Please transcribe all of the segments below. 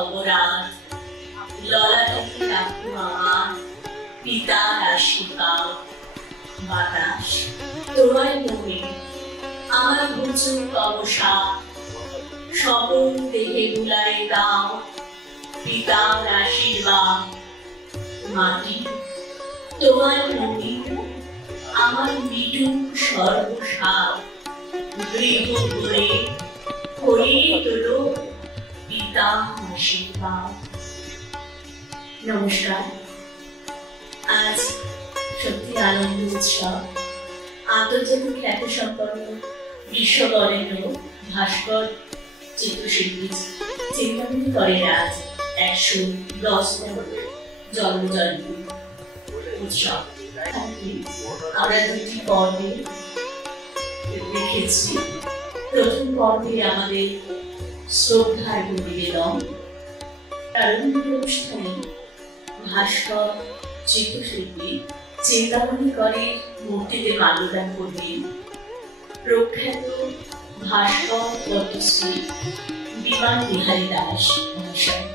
ভবরাত ললাটে রাখো আমার পিতার আশীর্বাদ। বাতাস তোমায় মনে আমার বুঝুক অবসাদ, সকল দেহে বুলাই দাও পিতার আশীর্বাদ। মাটি তোমায় মনে আমার মিটুক সর্বসাদ, গৃহ করে করিয়ে তোলো পিতার আশীর্বাদ। নমস্কার। আজ সত্যি আনন্দ উৎসব। আন্তর্জাতিক খ্যাতিসম্পন্ন বিশ্ববরেণ্য ভাস্কর চিত্রশিল্পী চিন্তামণি করেন আজ 110তম জন্মজয়ন্তী উৎসব। আমরা দুটি পর্বে দেখেছি। প্রথম পর্বে আমাদের শ্রদ্ধার নিবেদন। প্রারম্ভিক অনুষ্ঠানে ভাস্কর চিত্রশিল্পী চিন্তামণি করের মূর্তিতে মাল্যদান করবেন প্রখ্যাত ভাস্কর পদ্মশ্রী বিমান বিহারী দাস মহাশয়।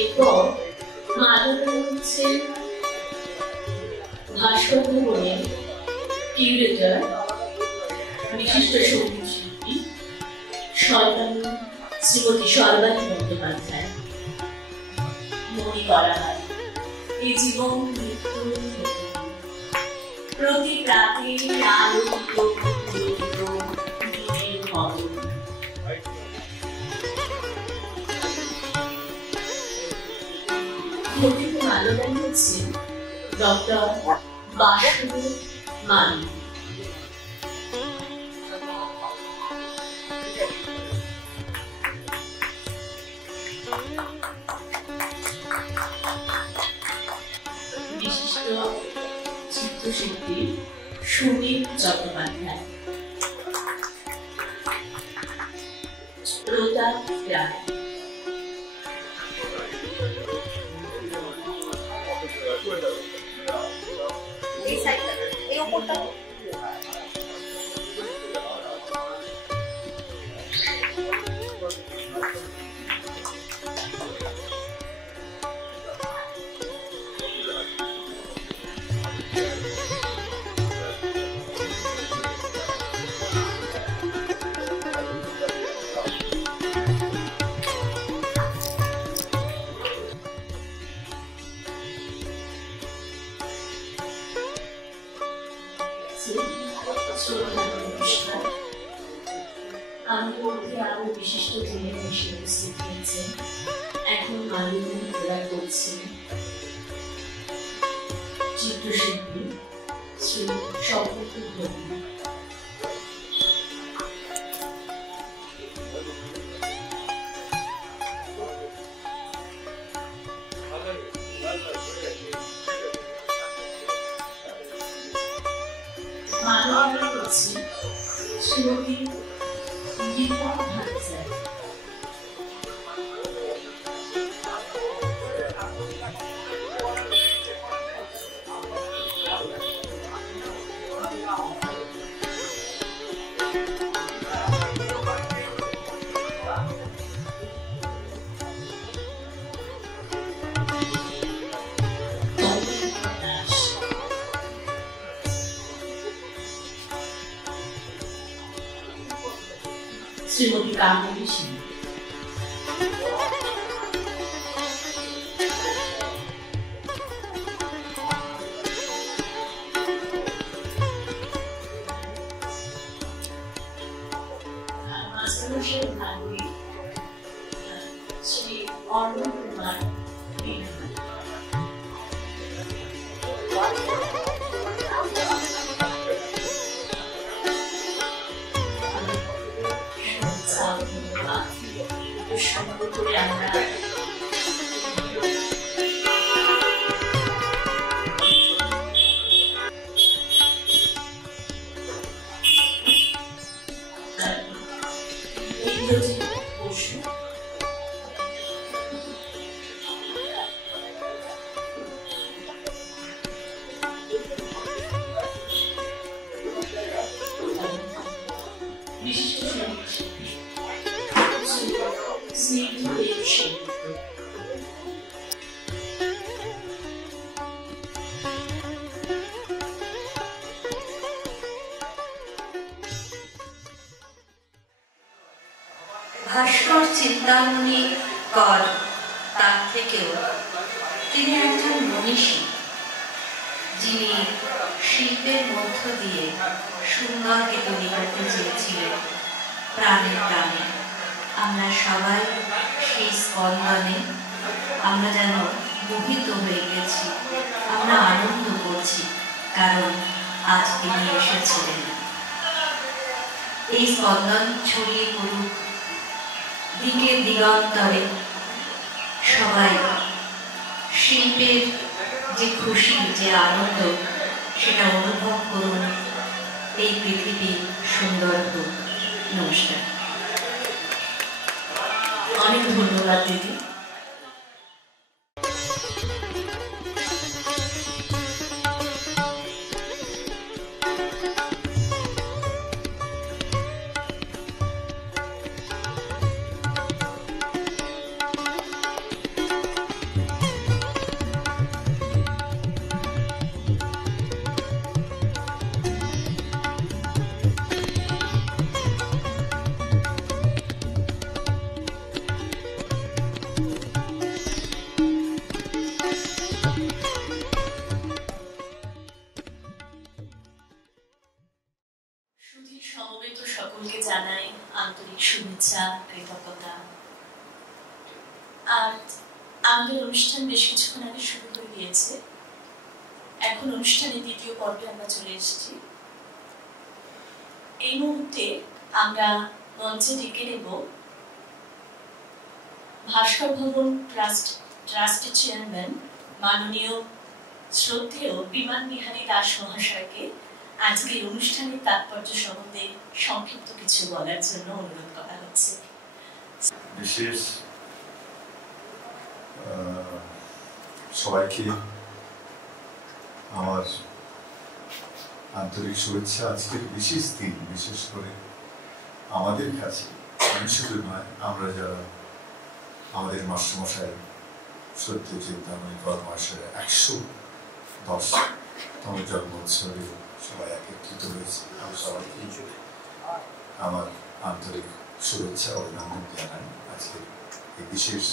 এরপর মাল্যদান হচ্ছে ভাস্কর ভবনের কিউরেটর বিশিষ্ট সঙ্গীত শিল্পী শ্রীমতী সর্বাণী বন্দ্যোপাধ্যায়। মনে করা হয় এই জীবন মৃত্যু প্রতি প্রাতে আলোকিত মতো। মাল্যদান হচ্ছে ডক্টর বাসুদেব মালিক। বিশিষ্ট চিত্রশিল্পী সুনীল চট্টোপাধ্যায়। রোজা রায়। আরো বিশিষ্ট এখন মাল্যদান প্রদান করছেন চিত্রশিল্পী শ্রী সৌগত ভৌমিক। মাল্যদান করছি শ্রীমতী গীতা ভাট্টাচার্য। শ্রীমতী কামনী সিং। শ্রী অর্ণব কুমার। ভাস্কর চিন্তামণি কর তার থেকেও তিনি একজন মনীষী, যিনি শিল্পের মধ্য দিয়ে সুন্দরকে তৈরি করতে চেয়েছিলেন প্রাণের প্রাণে। আমরা সবাই সেই স্পন্দনে আমরা যেন মোহিত হয়ে গেছি, আমরা আনন্দ করছি, কারণ আজ তিনি এসেছিলেন। এই স্পন্দন ছড়িয়ে পড়ুক দিকে দিগন্তরে, সবাই শিল্পের যে খুশি, যে আনন্দ, সেটা অনুভব করুন। এই পৃথিবী সুন্দর হোক। নমস্কার। অনেক ধন্যবাদ দিদি। সমবেত সকলকে জানাই আন্তরিক শুভেচ্ছা, কৃতজ্ঞতা। আর আমাদের অনুষ্ঠান বেশ কিছুক্ষণ আগে শুরু হয়ে গিয়েছে। এখন অনুষ্ঠানের দ্বিতীয় পর্বে আমরা চলে এসেছি। এই মুহূর্তে আমরা মঞ্চে ডেকে নেব ভাস্কর ভবন ট্রাস্টের চেয়ারম্যান মাননীয় শ্রদ্ধেয় বিমান বিহারী দাস মহাশয়কে আজকে অনুষ্ঠানের তাৎপর্য সম্বন্ধে সংক্ষিপ্ত কিছু বলার জন্য অনুরোধ করা হচ্ছে। বিশেষ সবাইকে আমার আন্তরিক শুভেচ্ছা। আজকের বিশেষ দিন, বিশেষ করে আমাদের কাছে, আমি শুধু নয়, আমরা যারা আমাদের মাস্টারমশাই শ্রদ্ধেয় চিন্তামণি কর মহাশয়ের ১১০তম জন্মোৎসবে সবাই একত্রিত হয়েছে। আমি সবাইকে আমার আন্তরিক শুভেচ্ছা অভিনন্দন জানাই আজকের এই বিশেষ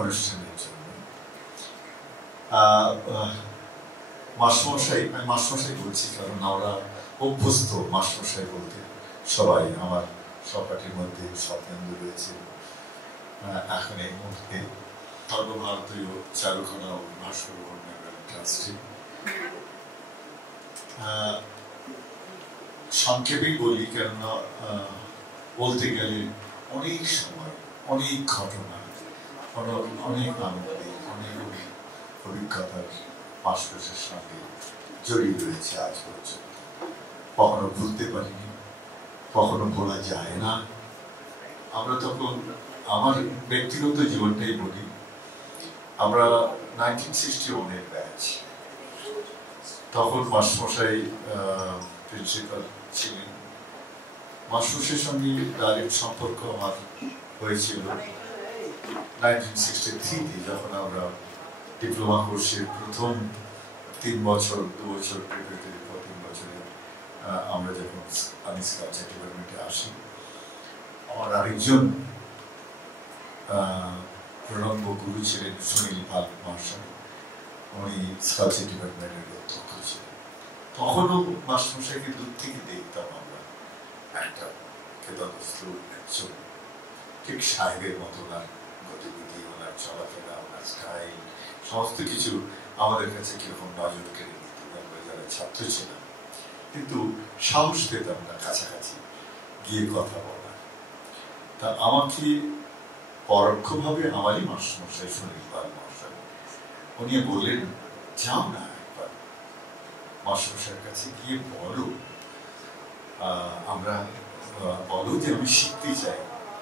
অনুষ্ঠানের জন্য। মাস্টারমশাই, আমি মাস্টারমশাই বলছি কারণ আমরা অভ্যস্ত মাস্টারমশাই বলতে। সবাই আমার সহপাঠীর মধ্যে স্বপ্নেন্দু রয়েছে, এখন এই মুহূর্তে সর্বভারতীয় চারুকলা ও ভাস্কর ভবন ট্রাস্টে। সংক্ষেপেই বলি, কেননা বলতে গেলে অনেক সময়, অনেক ঘটনা, অনেক আনন্দে, অনেক অভিজ্ঞতার ভাস্করের সঙ্গে জড়িয়ে রয়েছে আজ পর্যন্ত। কখনো ভুলতে পারিনি, কখনো ভোলা যায় না। আমরা তখন, আমার ব্যক্তিগত জীবনটাই বলি, আমরা 1961-এর ব্যাচ। তখন মাস্টারমশাই প্রিন্সিপাল ছিলেন। মাস্টারমশাইয়ের সঙ্গে ডাইরেক্ট সম্পর্ক আমার হয়েছিল 1963-তে, যখন আমরা ডিপ্লোমা কোর্সের প্রথম 3 বছর, 2 বছর প্রিপারেটরি, 3 বছরে আমরা যখন আমি স্কাল্পচার ডিপার্টমেন্টে আসি। আমার আরেকজন প্রণম্য গুরু ছিলেন সুনীল পাল মহাশয়, উনি স্কাল্পচার ডিপার্টমেন্টের অধ্যক্ষ ছিলেন। তখনও মাস্টারমশাইকে দূর থেকে দেখতাম আমরা একটা খেতাবস্তু, একজন ঠিক সাহেবের মতো ওনার গতিবিধি, ওনার চলাফেরা, ওনার স্টাইল, সমস্ত কিছু আমাদের কাছে কিরকম নজর কেড়ে নিত। আমরা যারা ছাত্র ছিলাম, কিন্তু সাহস পেতাম না কাছাকাছি গিয়ে কথা বলা। তা আমাকে পরোক্ষভাবে আমারই মাস্টারমশাই সুনীল পাল মহাশয় উনি বললেন, যাও না একবার মাস্টারমশাইয়ের কাছে গিয়ে বলো, আমরা বলো যে আমি শিখতে চাই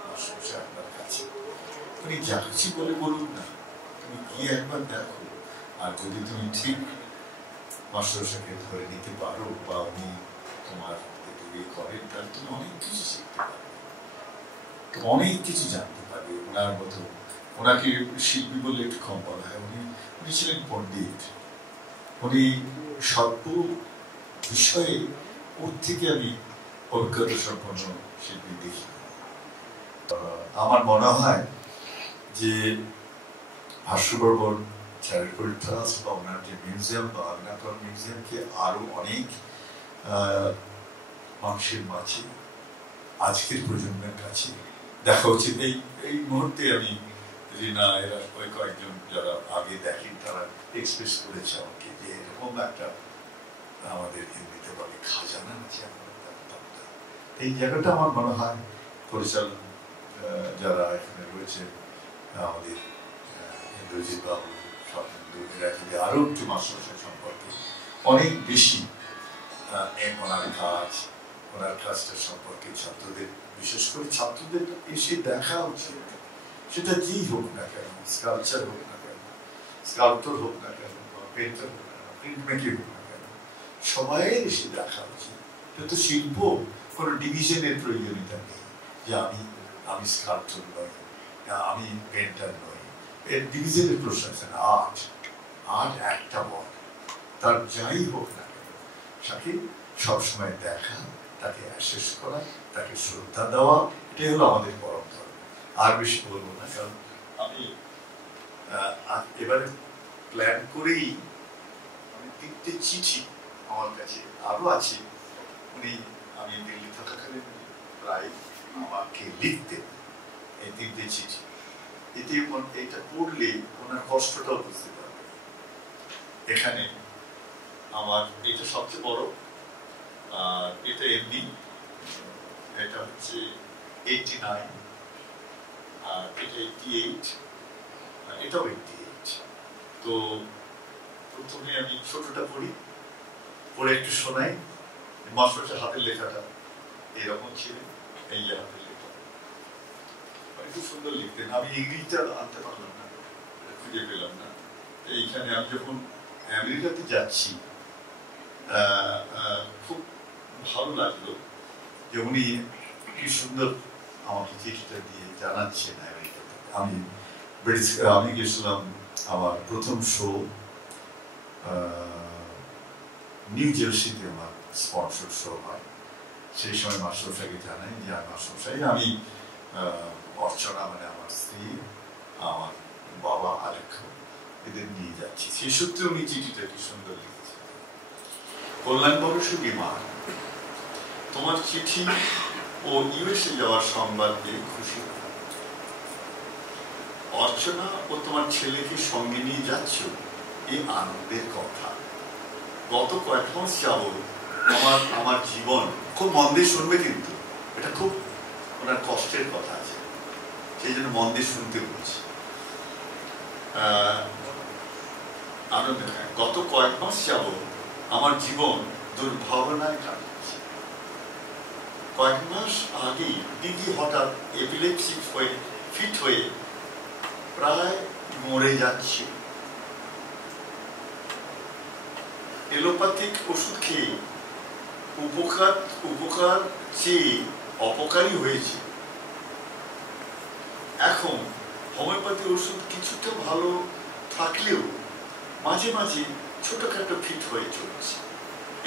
মাস্টারমশাই আপনার কাছে। উনি যা কিছু বলে বলুন না, তুমি গিয়ে একবার দেখো, আর যদি তুমি ঠিক মাস্টারমশাইকে ধরে নিতে পারো বা উনি তোমার করেন, তাহলে তুমি অনেক কিছু শিখতে পারবে, অনেক কিছু জানতে পারবে। ওনার মতো, ওনাকে শিল্পী বলে একটু কম বলা হয়, উনি ছিলেন পণ্ডিত। উনি সর্ব বিষয়ে ওর থেকে আমি অভিজ্ঞতা সম্পন্ন শিল্পী দেখি। আমার মনে হয় যে ভাস্কর চ্যারিটেবল ট্রাস্ট বা ওনার যে মিউজিয়াম বা অগ্নাকর মিউজিয়ামকে আরো অনেক মানুষের মাঝে আজকের প্রজন্মের কাছে দেখা উচিত। এই মুহূর্তে আমি রিনা এরা ওই কয়েকজন যারা আগে দেখেন তারা এক্সপ্রেস করেছে আমাকে যে এরকম একটা আমাদের হিন্দিতে বলে খাজানা আছে। এই জায়গাটা আমার মনে হয় পরিচালক যারা এখানে রয়েছে আমাদের ইন্দ্রজিৎ বাবু স্বপ্নেন্দু এরা যদি আরো একটু মাস্টারমশাই সম্পর্কে অনেক বেশি ওনার কাজ ওনার কাজটার সম্পর্কে ছাত্রদের বিশেষ করে ছাত্রদের এসে দেখা উচিত। সেটা যেই হোক না কেন, স্কাল্পচার হোক না কেন, স্কাল্পচার হোক না কেন, পেন্টার হোক না কেন, প্রিন্ট মেকিং হোক না কেন, সবাইয়ের এসে দেখা উচিত। কিন্তু শিল্প কোনো ডিভিশনের প্রয়োজনীয়তা নেই যে আমি স্কাল্পচার নই, আমি পেন্টার নই। এর ডিভিশনের প্রশ্ন আছে না। আর্ট একটা বল, তার যাই হোক না কেন তাকে সবসময় দেখা, তাকে অ্যাসেস করা, তাকে শ্রদ্ধা দেওয়া, এটাই হলো আমাদের পরম ধর্ম। আর বেশি বলবো না, কারণ আমি এবারে প্ল্যান করেই আমি 3টে চিঠি আমার কাছে আরো আছে। আমি দিল্লি থাকাকালীন প্রায় আমাকে লিখতেন এই 3টে চিঠি। এটা পড়লে ওনার কষ্টটাও বুঝতে পারবে। এখানে আমার এটা সবচেয়ে বড়, আর এটা এমনি, এটা হচ্ছে 89, আর এটা 88, এটাও 88। তো প্রথমে আমি ছোটটা পড়ি, পড়ে একটু শোনাই। মাস্টারের হাতের লেখাটা এরকম ছিল, এই যে হাতের লেখা খুব সুন্দর লিখতেন। আমি ইংরেজিটা আনতে পারলাম না, খুঁজে পেলাম না। এইখানে আমি যখন আমেরিকাতে যাচ্ছি খুব ভালো লাগলো যে উনি কি সুন্দর আমাকে চিঠিটা দিয়ে জানাচ্ছেন আমেরিকাতে। আমি গেছিলাম, আমার প্রথম শো নিউ জার্সিতে আমার স্পন্সর শো হয়। সেই সময় মাস্টারমশাইকে জানাই যে মাস্টারমশাই আমি অর্চনা মানে আমার স্ত্রী, আমার বাবা আলেখ এদের নিয়ে যাচ্ছি। সেই সূত্রে উনি চিঠিটা কি সুন্দর লিখেছে। কল্যাণ বরশু বিমান, তোমার চিঠি ও ইউএসএ যাওয়ার সংবাদ পেয়ে খুশি। অর্চনা ও তোমার ছেলেকে সঙ্গে নিয়ে যাচ্ছ, এই আনন্দের কথা। গত কয়েক মাস যাবত আমার জীবন, খুব মন দিয়ে শুনবে কিন্তু এটা খুব ওনার কষ্টের কথা আছে, সেই জন্য মন দিয়ে শুনতে বলছি। আনন্দ, গত কয়েক মাস যাবত আমার জীবন দুর্ভাবনায় কাটছে। কয়েক মাস আগে দিদি হঠাৎ এপিলেপসিক হয়ে ফিট হয়ে প্রায় মরে যাচ্ছে। এলোপ্যাথিক ওষুধ খেয়ে উপকার চেয়ে অপকারী হয়েছে। এখন হোমিওপ্যাথি ওষুধ কিছুটা ভালো থাকলেও মাঝে মাঝে ছোটখাটো ফিট হয়ে চলছে।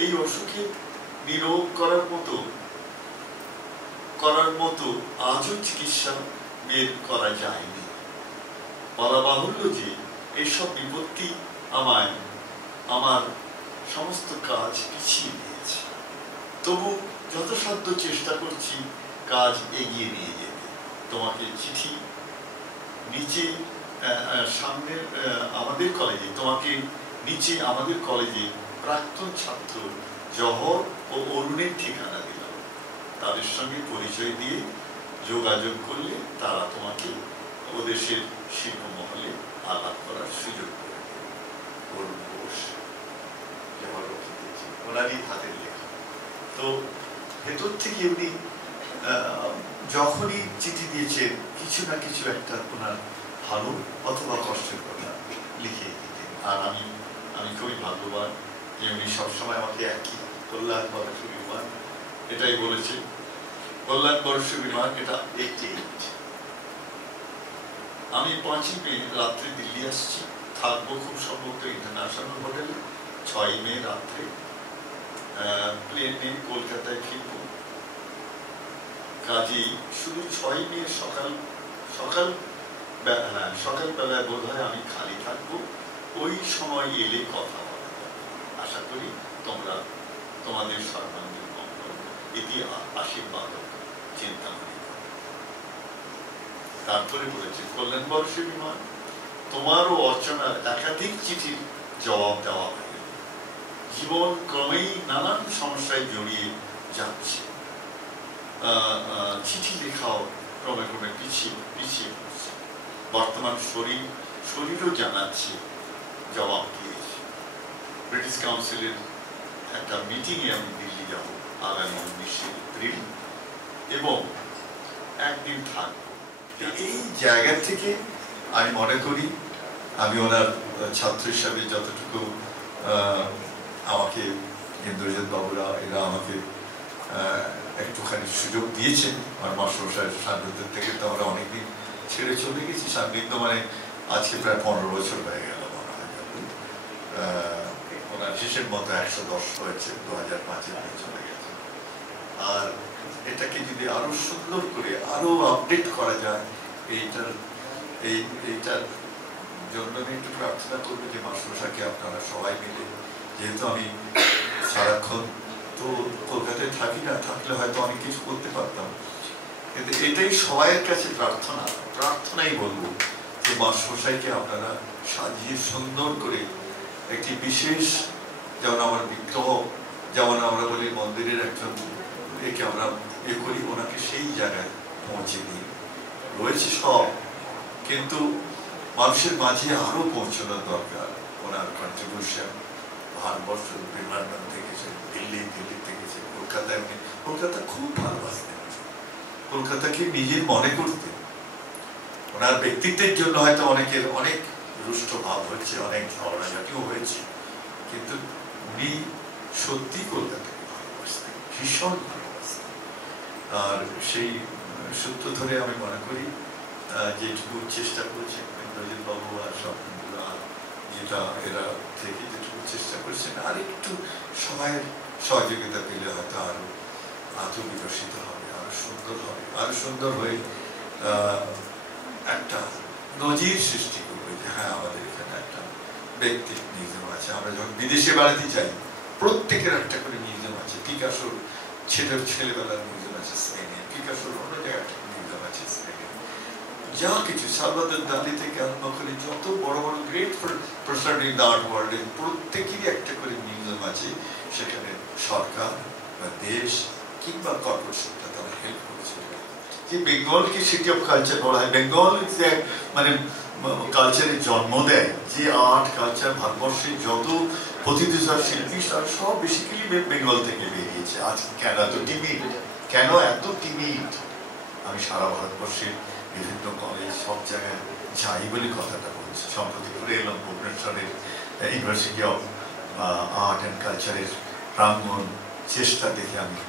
এই অসুখে নিরোগ করার মতো আজও চিকিৎসা বের করা যায়নি। বলা বাহুল্য যে এইসব বিপত্তি আমার সমস্ত কাজ পিছিয়ে দিয়েছে। তবু যথাসাধ্য চেষ্টা করছি কাজ এগিয়ে নিয়ে যেতে। তোমাকে চিঠি নিচে সামনে আমাদের কলেজে, তোমাকে নিচে আমাদের কলেজে প্রাক্তন ছাত্র জহর ও অরুণের ঠিকানা দিলাম। তাদের সঙ্গে পরিচয় দিয়ে যোগাযোগ করলে তারা তোমাকে ও দেশের শিল্প মহলে আলাপ করার সুযোগ করে দেবে। অরুণ ঘোষ, ওনারই হাতের লেখা। তো ভেতর থেকে উনি যখনই চিঠি দিয়েছেন কিছু না কিছু একটা ওনার ভালো অথবা কষ্টের কথা লিখে দিতেন। আর আমি খুবই ভাগ্যবান যে উনি সবসময় আমাকে একই কল্যাণ বরশু বিমান এটাই বলেছে। কল্যাণ বরশু বিমান এটা 88। আমি 5ই মে রাত্রে দিল্লি আসছি, থাকবো খুব সম্ভবত ইন্টারন্যাশনাল হোটেলে। 6ই মে রাত্রে প্লেনে কলকাতায় ফিরব। কাজেই শুধু 6 মে সকালবেলায় বোধ হয় আমি খালি থাকবো, ওই সময় এলে কথা বলা যাবে। আশা করি তোমরা তোমাদের সর্বাঙ্গীন মঙ্গল এটি আশীর্বাদ চিন্তা মনে করো। তারপরে বলেছে, কল্যাণ বর্ষে বিমান, তোমার ও অর্চনার একাধিক চিঠির জবাব দেওয়া হয়। জীবন ক্রমেই নানান সমস্যায় জড়িয়ে যাচ্ছে, চিঠি লেখাও ক্রমে ক্রমে পিছিয়ে পড়ছে। বর্তমান শরীরও জানাচ্ছে, জবাব দিয়েছে। ব্রিটিশ কাউন্সিলের একটা মিটিংয়ে আমি দিল্লি যাব আগামী 19 এপ্রিল এবং একদিন থাকবো। এই জায়গা থেকে আমি মনে করি আমি ওনার ছাত্র হিসাবে যতটুকু আমাকে ইন্দ্রজিৎ বাবুরা এরা আমাকে একটুখানি সুযোগ দিয়েছেন, আমার মাস্টারমশাইয়ের সান্নিধ্যের থেকে তো আমরা অনেকদিন ছেড়ে চলে গেছি। সান্নিধ্য মানে আজকে প্রায় 15 বছর হয়ে গেল মনে হয়। ওনার শেষের মতো 110 হয়েছে, 2005-এ চলে গেছে। আর এটাকে যদি আরো সুন্দর করে আরো আপডেট করা যায়, এইটার জন্য আমি একটু প্রার্থনা করবো যে মাস্টারমশাইকে আপনারা সবাই মিলে, যেহেতু আমি সারাক্ষণ তো কলকাতায় থাকি না, থাকলে হয়তো অনেক কিছু করতে পারতাম, কিন্তু এটাই সবাইয়ের কাছে প্রার্থনাই বলবো যে মাস্টারমশাইকে আপনারা সাজিয়ে সুন্দর করে একটি বিশেষ, যেমন আমার বিগ্রহ, যেমন আমরা বলি মন্দিরের একজন একে আমরা করি, ওনাকে সেই জায়গায় পৌঁছে দিই। রয়েছে সব, কিন্তু মানুষের মাঝে আরো পৌঁছানোর দরকার। ওনার কন্ট্রিবিউশন ভারতবর্ষ বিভিন্ন দেখেছে, দিল্লি দেখেছে, কলকাতা খুব ভালোবাসতেন, কলকাতাকে নিজের মনে করতেন। ওনার ব্যক্তিত্বের জন্য হয়তো অনেকের অনেক রুষ্ট ভাব হচ্ছে, অনেক ঝগড়াঝাটিও হয়েছে, কিন্তু উনি সত্যি কলকাতাকে ভালোবাসতেন, ভীষণ ভালোবাসতেন। আর সেই সূত্র ধরে আমি মনে করি যেটুকু চেষ্টা করছেন ইন্দ্রজিৎ বাবু আর স্বপ্নগুলা, যেটা এরা থেকে যেটুকু চেষ্টা করছেন, আর একটু সবাইয়ের সহযোগিতা পেলে হয়তো আরো আত্মবিকশিত হবে, আরো সুন্দর হবে, আরো সুন্দর হয়ে একটা নজির সৃষ্টি করবে যে হ্যাঁ আমাদের এখানে একটা ব্যক্তি মিউজিয়াম আছে। আমরা যখন বিদেশে বেড়াতে যাই, প্রত্যেকের একটা করে মিউজিয়াম আছে। পিকাসোর ছেলেবেলার মিউজিয়াম আছে স্পেনে, পিকাসোর অন্য জায়গায় মিউজিয়াম আছে স্পেনে। যা কিছু সালভাদর দালি থেকে আরম্ভ করে যত বড় বড় great personality in the art ওয়ার্ল্ডে প্রত্যেকেরই একটা করে মিউজিয়াম আছে। সেখানে সরকার বা দেশ কিংবা কর্পোরেট সেক্টর তারা হেল্প করছে। যে বেঙ্গলকে সিটি অফ কালচার বলা হয়, বেঙ্গল মানে কালচারের জন্ম দেয়, যে আর্ট কালচার ভারতবর্ষের যত প্রতিনিধিত্ব শিল্পী তারা সব বেসিক্যালি বেঙ্গল থেকে বেরিয়েছে। আজকে কেন এত টিমিড, কেন এত টিমিড? আমি সারা ভারতবর্ষের বিভিন্ন কলেজ সব জায়গায় যাই বলে কথাটা বলছি। সম্প্রতি ঘুরে এলাম ভুবনেশ্বরের ইউনিভার্সিটি অফ আর্ট অ্যান্ড কালচারের প্রাঙ্গণ, চেষ্টা দেখে আমি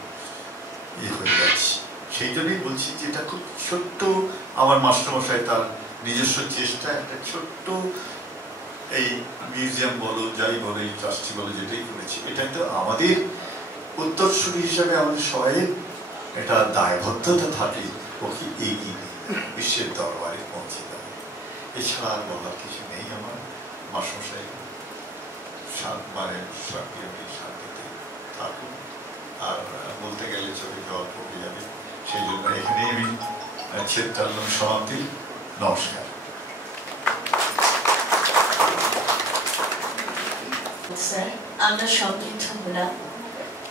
হয়ে যাচ্ছি। সেই জন্যই বলছি যে এটা খুব ছোট্ট, আমার মাস্টারমশাই তার নিজস্ব চেষ্টা একটা ছোট্ট এই মিউজিয়াম বলো, যাই বলো, এই ট্রাস্টি বলো, যেটাই করেছি, এটা তো আমাদের উত্তরসূরি হিসাবে আমাদের সবাই এটা দায়বদ্ধতা থাকে ওকে এগিয়ে বিশ্বের দরবারে পৌঁছে দেয়। এছাড়া আর বলার কিছু নেই। আমার মাস্টারমশাই মানে শান্তিতে থাকুন, আর বলতে গেলে চোখে জল পড়ে যাবে। সেই জন্য এখানেই আমি ছেত্রাল্লম সমাপ্তি। নমস্কার। স্যার, আমরা সমৃদ্ধ হলাম।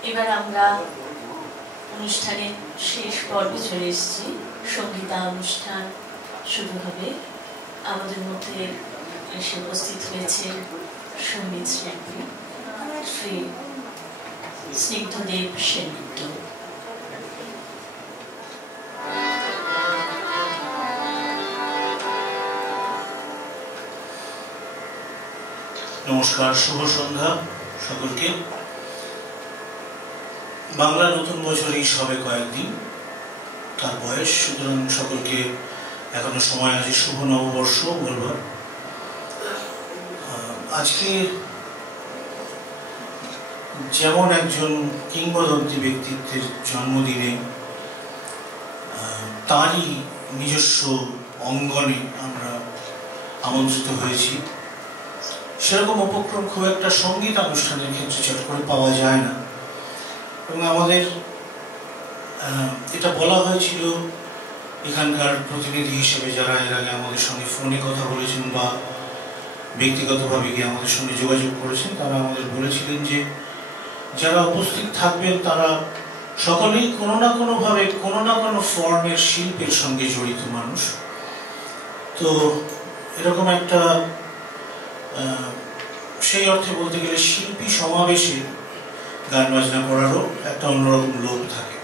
এবার আমরা অনুষ্ঠানের শেষ পর্বে চলে এসেছি। সঙ্গীতা অনুষ্ঠান শুরু হবে। আমাদের মধ্যে এসে উপস্থিত হয়েছে সঙ্গীত শিল্পী শ্রী স্নিগ্ধদেব সেনগুপ্ত। নমস্কার, শুভ সন্ধ্যা সকলকে। বাংলা নতুন বছর এই সবে কয়েকদিন তার বয়স, সুতরাং সকলকে এখনো সময় আছে শুভ নববর্ষ বলবার। আজকে যেমন একজন কিংবদন্তি ব্যক্তিত্বের জন্মদিনে তারই নিজস্ব অঙ্গনে আমরা আমন্ত্রিত হয়েছি। সেরকম উপক্রম খুব একটা সঙ্গীত অনুষ্ঠানের ক্ষেত্রে চট করে পাওয়া যায় না, এবং আমাদের এটা বলা হয়েছিল এখানকার প্রতিনিধি হিসেবে যারা এর আগে আমাদের সঙ্গে ফোনে কথা বলেছেন বা ব্যক্তিগতভাবে গিয়ে আমাদের সঙ্গে যোগাযোগ করেছেন, তারা আমাদের বলেছিলেন যে যারা উপস্থিত থাকবেন তারা সকলেই কোনো না কোনোভাবে কোনো না কোনো ফর্মের শিল্পের সঙ্গে জড়িত মানুষ। তো এরকম একটা সেই অর্থে বলতে গেলে শিল্পী সমাবেশে গান বাজনা করারও একটা অন্যরকম লোভ থাকে।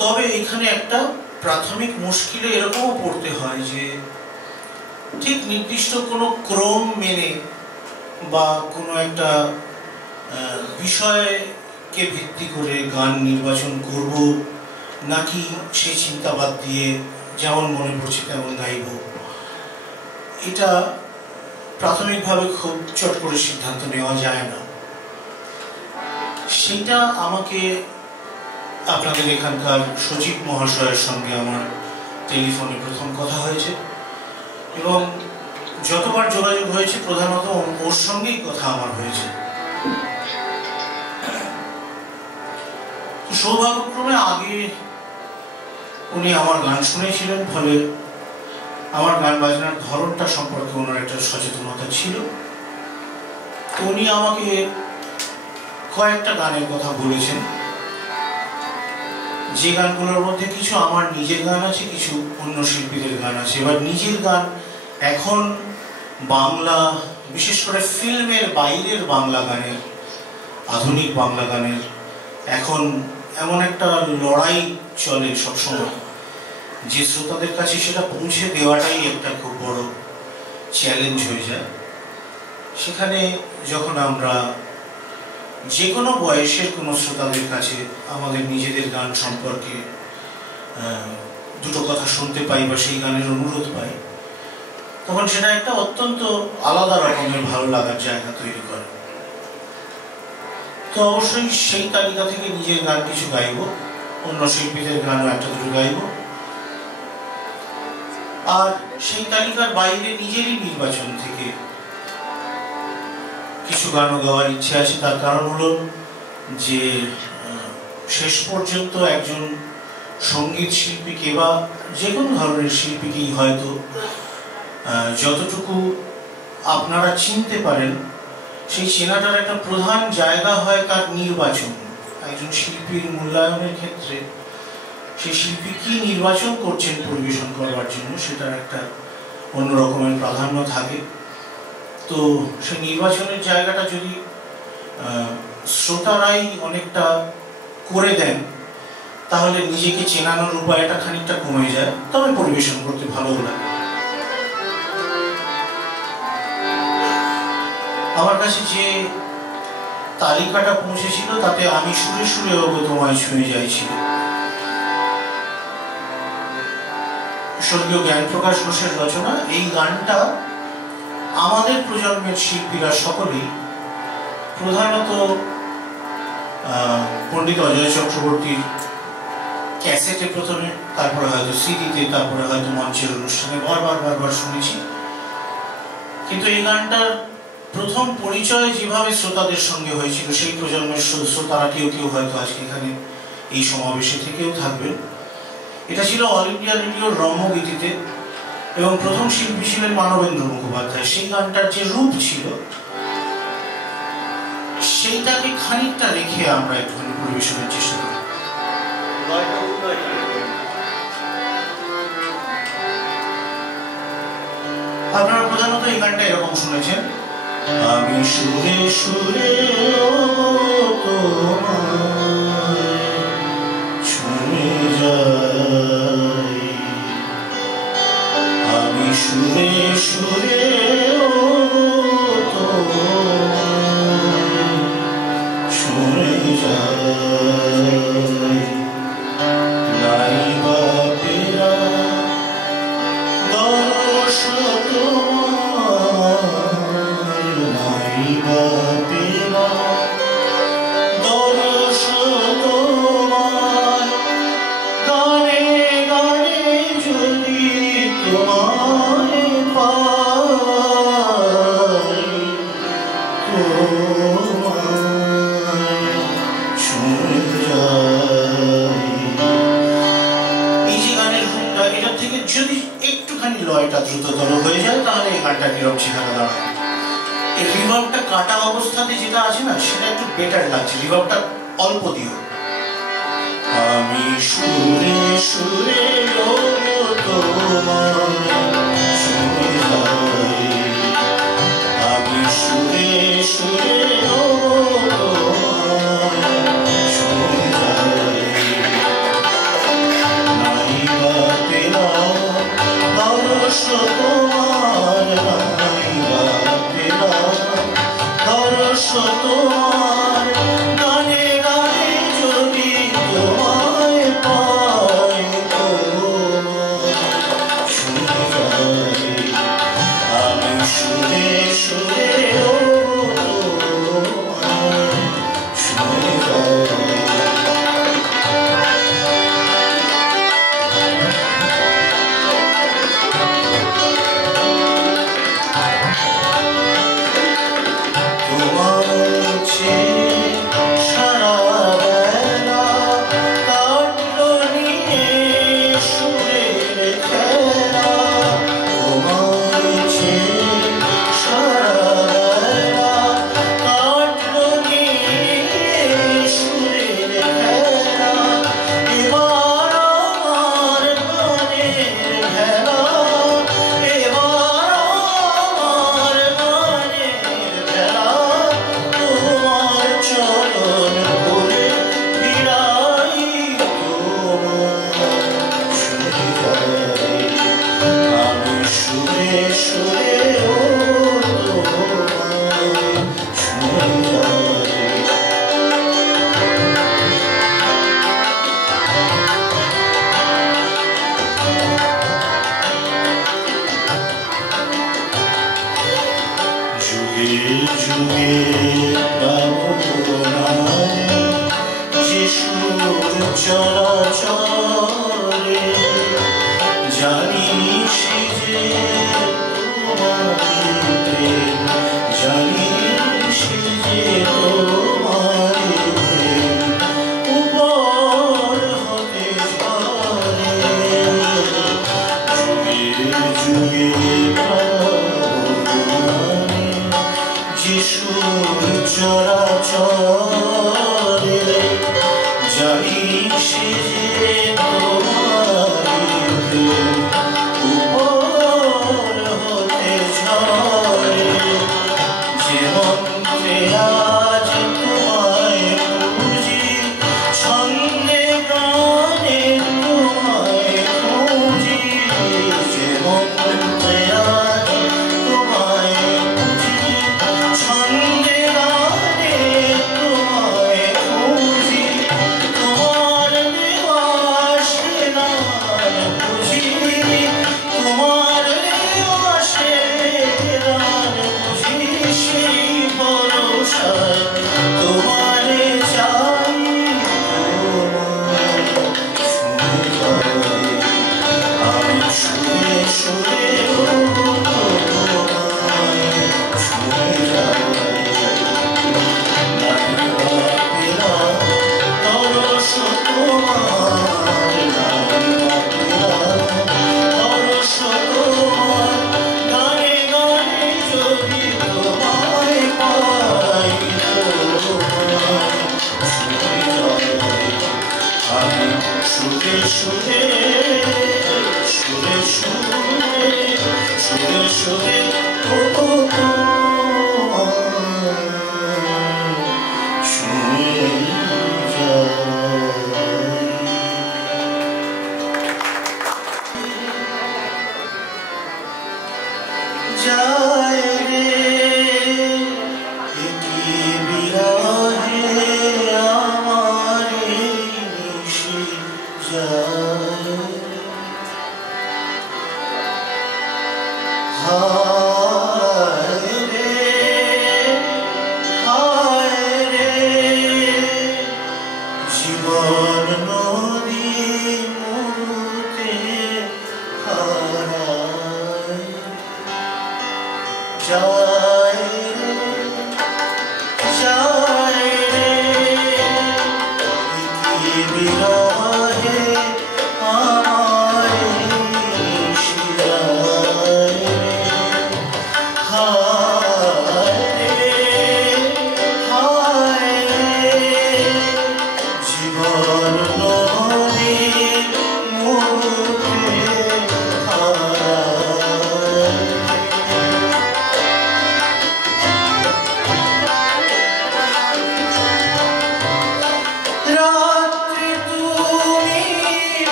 তবে এখানে একটা প্রাথমিক মুশকিলে এরকমও পড়তে হয় যে ঠিক নির্দিষ্ট কোনো ক্রম মেনে বা কোনো একটা বিষয়কে ভিত্তি করে গান নির্বাচন করব নাকি সেই চিন্তাবাদ দিয়ে যেমন মনে পড়ছে তেমন গাইব, এটা প্রাথমিকভাবে খুব চট করে সিদ্ধান্ত নেওয়া যায় না। সেটা আমাকে আপনাদের এখানকার সচিব মহাশয়ের সঙ্গে আমার টেলিফোনে প্রথম কথা হয়েছে, এবং যতবার যোগাযোগ হয়েছে প্রধানত ওর সঙ্গেই কথা আমার হয়েছে। সৌভাগ্যক্রমে আগে উনি আমার গান শুনেছিলেন, ফলে আমার গান বাজনার ধরনটা সম্পর্কে ওনার একটা সচেতনতা ছিল। তো উনি আমাকে কয়েকটা গানের কথা বলেছেন, যে গানগুলোর মধ্যে কিছু আমার নিজের গান আছে, কিছু অন্য শিল্পীদের গান আছে। এবার নিজের গান এখন বাংলা, বিশেষ করে ফিল্মের বাইরের বাংলা গানের, আধুনিক বাংলা গানের এখন এমন একটা লড়াই চলে সবসময় যে শ্রোতাদের কাছে সেটা পৌঁছে দেওয়াটাই একটা খুব বড় চ্যালেঞ্জ হয়ে যায়। সেখানে যখন আমরা যে কোনো বয়সের কোনো শ্রোতাদের কাছে আমাদের নিজেদের গান সম্পর্কে দুটো কথা শুনতে পাই বা সেই গানের অনুরোধ পাই, তখন সেটা একটা অত্যন্ত আলাদা রকমের ভালো লাগার জায়গা তৈরি করে। তো অবশ্যই সেই তালিকা থেকে নিজের গান কিছু গাইব, অন্য শিল্পীদের গানও একটা দুটো গাইব, আর সেই তালিকার বাইরে নিজেরই নির্বাচন থেকে কিছু গানও গাওয়ার ইচ্ছে আছে। তার কারণ হলো যে শেষ পর্যন্ত একজন সঙ্গীত শিল্পীকে বা যে কোনো ধরনের শিল্পীকেই হয়তো যতটুকু আপনারা চিনতে পারেন, সেই চেনাটার একটা প্রধান জায়গা হয় তার নির্বাচন। একজন শিল্পীর মূল্যায়নের ক্ষেত্রে সেই শিল্পী কি নির্বাচন করছেন পরিবেশন করবার জন্য, সেটার একটা অন্য রকমের প্রাধান্য থাকে। তো সেই নির্বাচনের জায়গাটা যদি শ্রোতারাই অনেকটা করে দেন, তাহলে নিজেকে চেনানোর উপায়টা খানিকটা কমে যায়, তবে পরিবেশন করতে ভালো লাগে। আমার কাছে যে তালিকাটা পৌঁছেছিল তাতে আমি সুরে সুরে ওগো তোমায় ছুঁয়ে যাইছি, স্বর্গীয় জ্ঞানপ্রকাশ ঘোষের রচনা। এই গানটা আমাদের প্রজন্মের শিল্পীরা সকলেই, প্রধানত পণ্ডিত অজয় চক্রবর্তীর ক্যাসেটে প্রথমে, তারপরে হয়তো সিডিতে, তারপরে হয়তো মঞ্চের অনুষ্ঠানে বারবার শুনেছি। কিন্তু এই গানটার প্রথম পরিচয় যেভাবে শ্রোতাদের সঙ্গে হয়েছিল, সেই প্রজন্মের শ্রোতারা কেউ কেউ হয়তো আজকে এখানে এই সমাবেশে থেকেও থাকবেন। এটা ছিল অল ইন্ডিয়া রেডিওর রম্যগীতিতে, এবং প্রথম শিল্পী ছিলেন মানবেন্দ্র মুখোপাধ্যায়। সেই গানটার যে রূপ ছিল সেইটাকে খানিকটা রেখে আমরা একটুখানি পরিবেশনের চেষ্টা করি। আপনারা প্রধানত এই গানটা এরকম শুনেছেন, আমি সুরে সুরে তোমায় ছুঁয়ে যাই, আমি সুরে সুরে তোমায় ছুঁয়ে যাই, নাই বা পেরা দর্শ তোমায়, নাই বা পেরা দর্শ তোমায়। যদি একটুখানি লয়টা দ্রুততর হয়ে যায় তাহলে এই গানটা নীরব শিখানো দাঁড়ায়। এই রিভার্বটা কাটা অবস্থাতে যেটা আছে না সেটা একটু বেটার লাগছে, রিভার্বটা অল্প দিও। আমি সুরে সুরে আমি সুরে সুরে তোমার গানে গানে যদি তোমায় পাই আমি সুরে সুরে হায়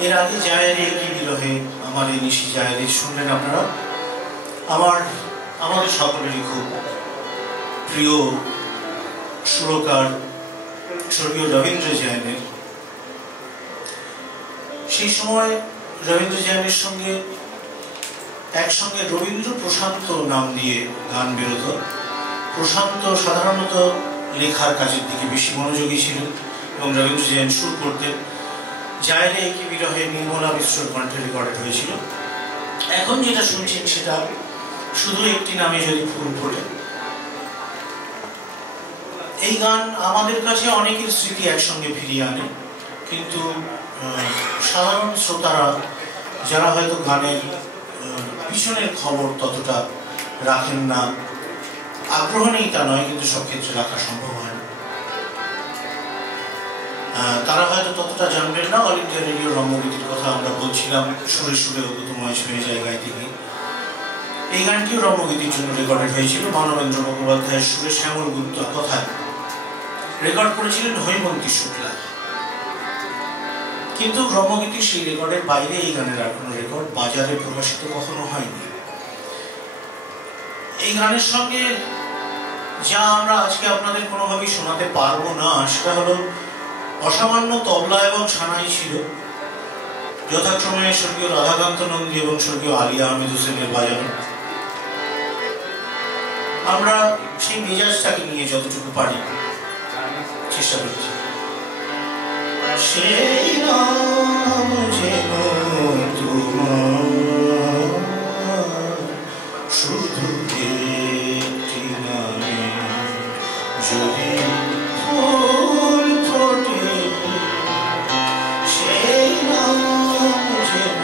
এর আগে জায়েরি কি বিরহে আমার এই নিশি জায়েরি শুনলেন আপনারা। আমার আমাদের সকলেরই খুব প্রিয় সুরকার স্বর্গীয় রবীন্দ্র জৈনের। সেই সময় রবীন্দ্র জৈনের সঙ্গে একসঙ্গে রবীন্দ্র প্রশান্ত নাম দিয়ে গান বেরোত। প্রশান্ত সাধারণত লেখার কাজের দিকে বেশি মনোযোগী ছিলেন এবং রবীন্দ্র জৈন সুর করতেন। জায়রে একে বিরহে নির্মলা মিশ্রর কণ্ঠে রেকর্ড হয়েছিল। এখন যেটা শুনছেন সেটা শুধু একটি নামে যদি ফুল ফোটে। এই গান আমাদের কাছে অনেকের স্মৃতি একসঙ্গে ফিরিয়ে আনে, কিন্তু সাধারণ শ্রোতারা যারা হয়তো গানের পিছনের খবর ততটা রাখেন না, আগ্রহ নেই তা নয়, কিন্তু সব ক্ষেত্রে রাখা সম্ভব হয় না, তারা হয়তো ততটা জানবেন না। অল ইন্ডিয়া রেডিও রম্যগীতির কথা আমরা বলছিলাম, সুরে সুরে অগতময় ছুঁয়ে জায়গায় থেকে। এই গানটিও রম্যগীতির জন্য রেকর্ডেড হয়েছিল। মানবেন্দ্র মুখোপাধ্যায়ের সুরে শ্যামল গুপ্তর কথায় রেকর্ড করেছিলেন হৈমন্তী শুক্লা। কিন্তু রম্যগীতির সেই রেকর্ডের বাইরে এই গানের আর কোনো রেকর্ড বাজারে প্রকাশিত কখনো হয়নি। এই গানের সঙ্গে যা আমরা আজকে আপনাদের কোনোভাবেই শোনাতে পারবো না, সেটা হলো অসামান্য তবলা এবং সানাই ছিল, যথাক্রমে স্বর্গীয় রাধাকান্ত নন্দী এবং স্বর্গীয় আলিয়া আহমেদ হোসেনের বাজানো। আমরা সেই মেজাজটাকে নিয়ে যতটুকু পারি চেষ্টা করছি। সেই নাম যেন তোমার, শুধু একটি নামে যদি ফুল ফোটে, সেই নাম যেন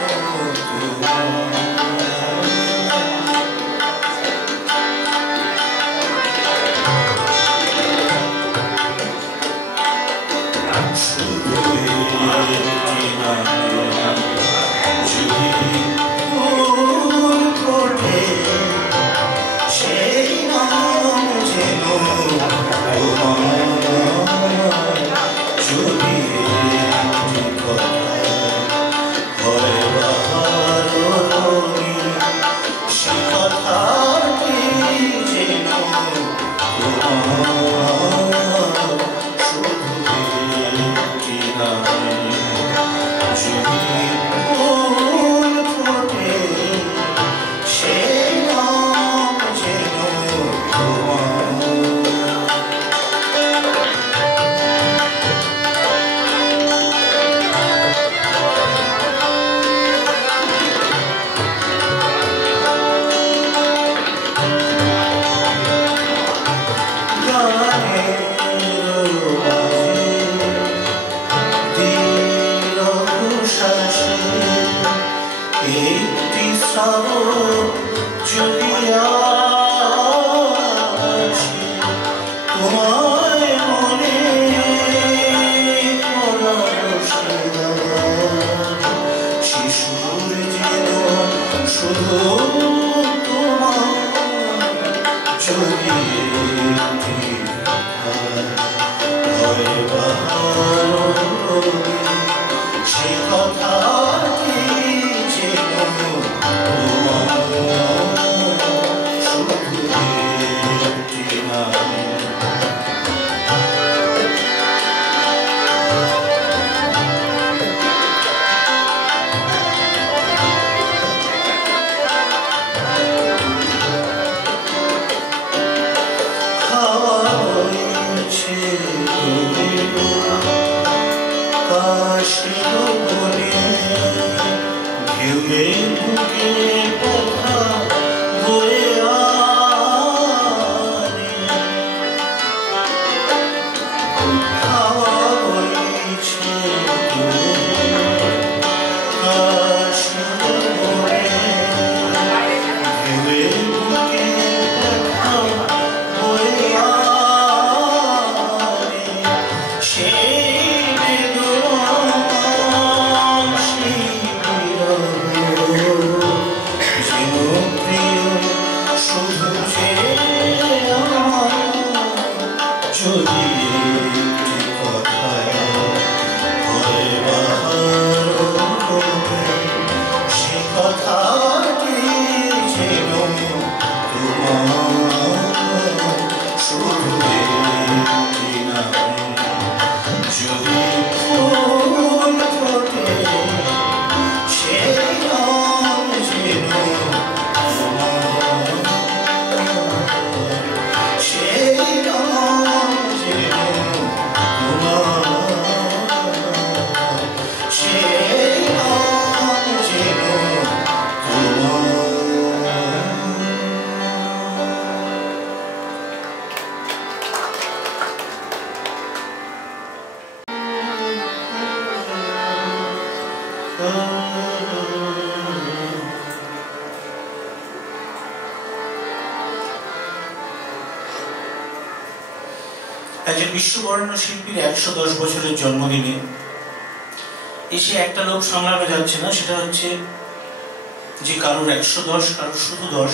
তোমার। খাওয়া আজকের বিশ্ববরেণ্য শিল্পীর 110 বছরের জন্মদিনে এসে একটা লোক সংলাপে যাচ্ছে না, সেটা হচ্ছে যে কারোর 110, কারোর শুধু 10।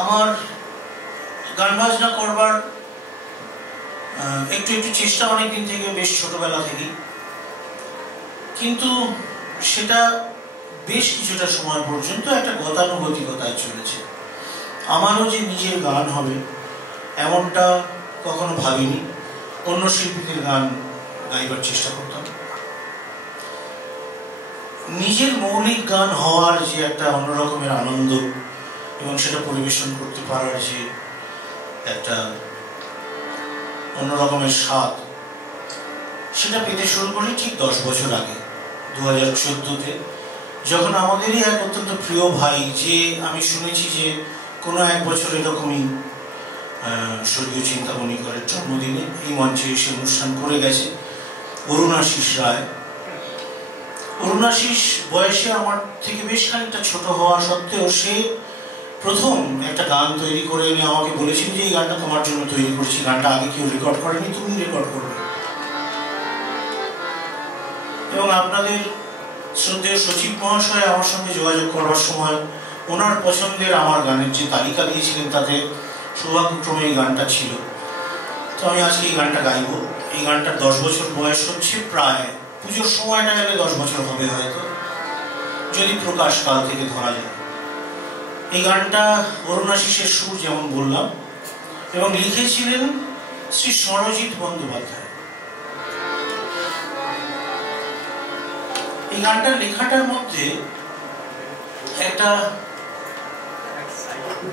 আমার গান বাজনা করবার একটু একটু চেষ্টা অনেকদিন থেকে, বেশ ছোটবেলা থেকেই, কিন্তু সেটা বেশ কিছুটা সময় পর্যন্ত একটা গতানুগতিকতায় চলেছে। আমারও যে নিজের গান হবে এমনটা কখনো ভাবিনি। অন্য শিল্পীদের গান গাইবার চেষ্টা করতাম। নিজের মৌলিক গান হওয়ার যে একটা অন্যরকমের আনন্দ এবং সেটা পরিবেশন করতে পারার যে একটা অন্যরকমের স্বাদ, সেটা পেতে শুরু করি ঠিক 10 বছর আগে, 2014-তে, যখন আমাদেরই এক অত্যন্ত প্রিয় ভাই, যে আমি শুনেছি যে কোনো এক বছর এরকমই স্বর্গীয় চিন্তামণি করের জন্মদিনে এই মঞ্চে এসে অনুষ্ঠান করে গেছে, অরুণাশিস রায়। অরুণাশিস বয়সে আমার থেকে বেশ খানিকটা ছোট হওয়া সত্ত্বেও সে প্রথম একটা গান তৈরি করে এনে আমাকে বলেছিল যে এই গানটা তোমার জন্য তৈরি করছি, গানটা আগে কেউ রেকর্ড করেনি, তুমি রেকর্ড করবে। এবং আপনাদের শ্রদ্ধেয় সচিব মহাশয় আমার সঙ্গে যোগাযোগ করবার সময় ওনার পছন্দের আমার গানের যে তালিকা দিয়েছিলেন তাতে সৌভাগ্যক্রমে এই গানটা ছিল। তো আমি আজকে এই গানটা গাইব। এই গানটার 10 বছর বয়স হচ্ছে, প্রায় পুজোর সময়টা গেলে 10 বছর হবে হয়তো, যদি প্রকাশ কাল থেকে ধরা যায়। এই গানটা অরুণাশিসের সুর, যেমন বললাম, এবং লিখেছিলেন শ্রী সরজিৎ বন্দ্যোপাধ্যায়। এই গানটার লেখাটার মধ্যে একটা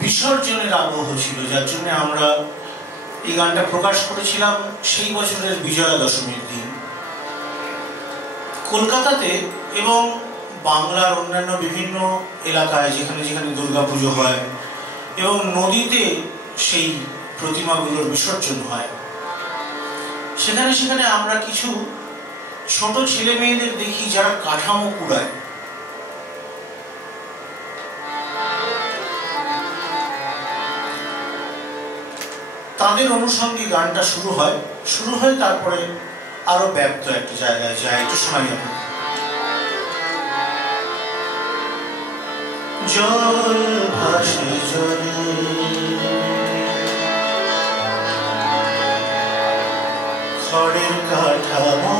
বিসর্জনের আবহ ছিল, যার জন্য আমরা এই গানটা প্রকাশ করেছিলাম সেই বছরের বিজয়া দশমীর দিন কলকাতাতে এবং বাংলার অন্যান্য বিভিন্ন এলাকায় যেখানে যেখানে দুর্গাপুজো হয় এবং নদীতে সেই প্রতিমাগুলোর বিসর্জন হয়, সেখানে সেখানে আমরা কিছু ছোট ছেলে মেয়েদের দেখি যারা কাঠামো কুড়ায়। তাদের অনুষঙ্গে গানটা শুরু হয়, তারপরে আরো ব্যাপ্ত একটা জায়গায় যায়। একটু শোনাই আপনার। জল ভাসে জলে খড়ের কাঠামো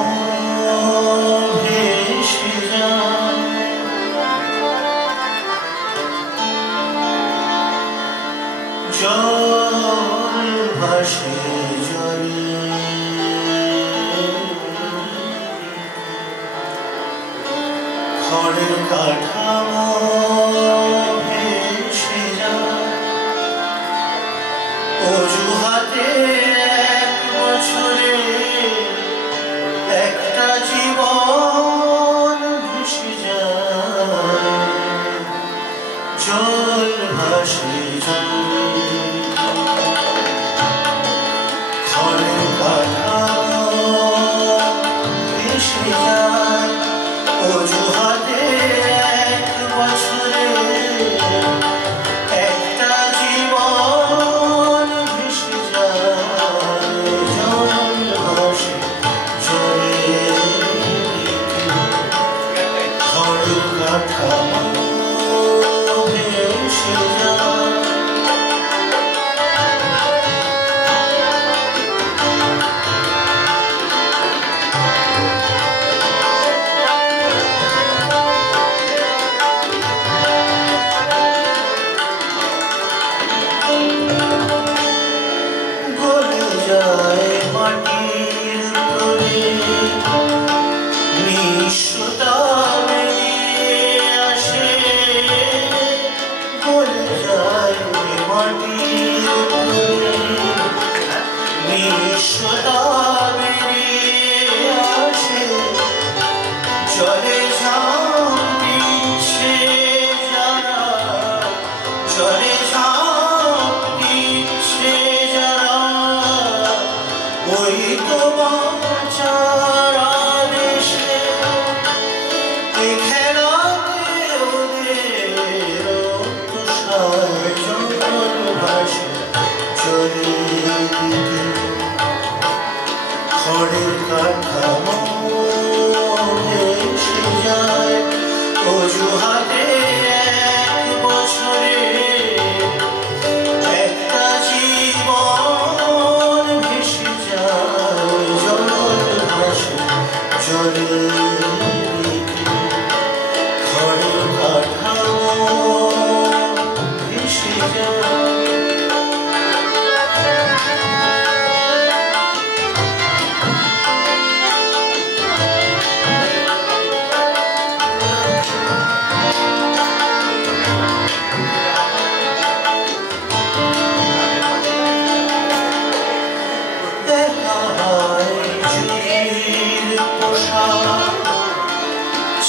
ভেসে যায়, জল ভাসে জলে খড়ের কাঠামো ভেসে যায়, অজুহাতে 1 বছরে একটা জীবন ভেসে যায়, জল ভাসে জলে খড়ের কাঠামো ভেসে যায়, অজুহাতে 1 বছরে একটা জীবন ভেসে যায়, জল ভাসে জলে খড়ের কাঠামো ভেসে যায়। গলে যায় মাটির তলে, নিঃস্বতা বেরিয়ে আসে, গলে যায় মাটির তলে, নিঃস্বতা বেরিয়ে আসে, জলে ঝাঁপ দিচ্ছে যারা, জলে ঝাঁপ দিচ্ছে যারা, ওই তো বাঁচার আদেশে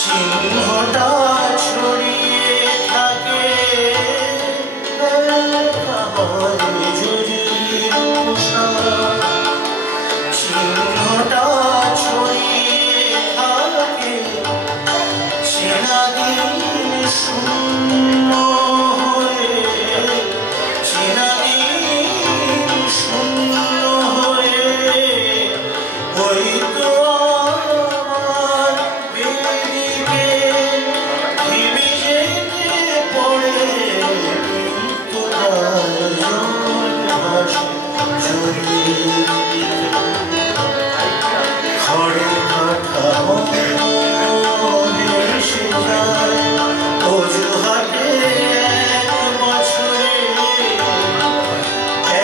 চিহ্নটা ছড়িয়ে থাকে চিহ্নটা ছড়িয়ে থাকে চেনাদিন শূন্য হয়ে চেনাদিন শূন্য হয়ে ওই তো আমার বেদিকে থেমে যেতে পড়ে তো জল ভাসে জড়িয়ে খড়ের কাঠামো ভেসে যায় অজুহাতে এক বছরে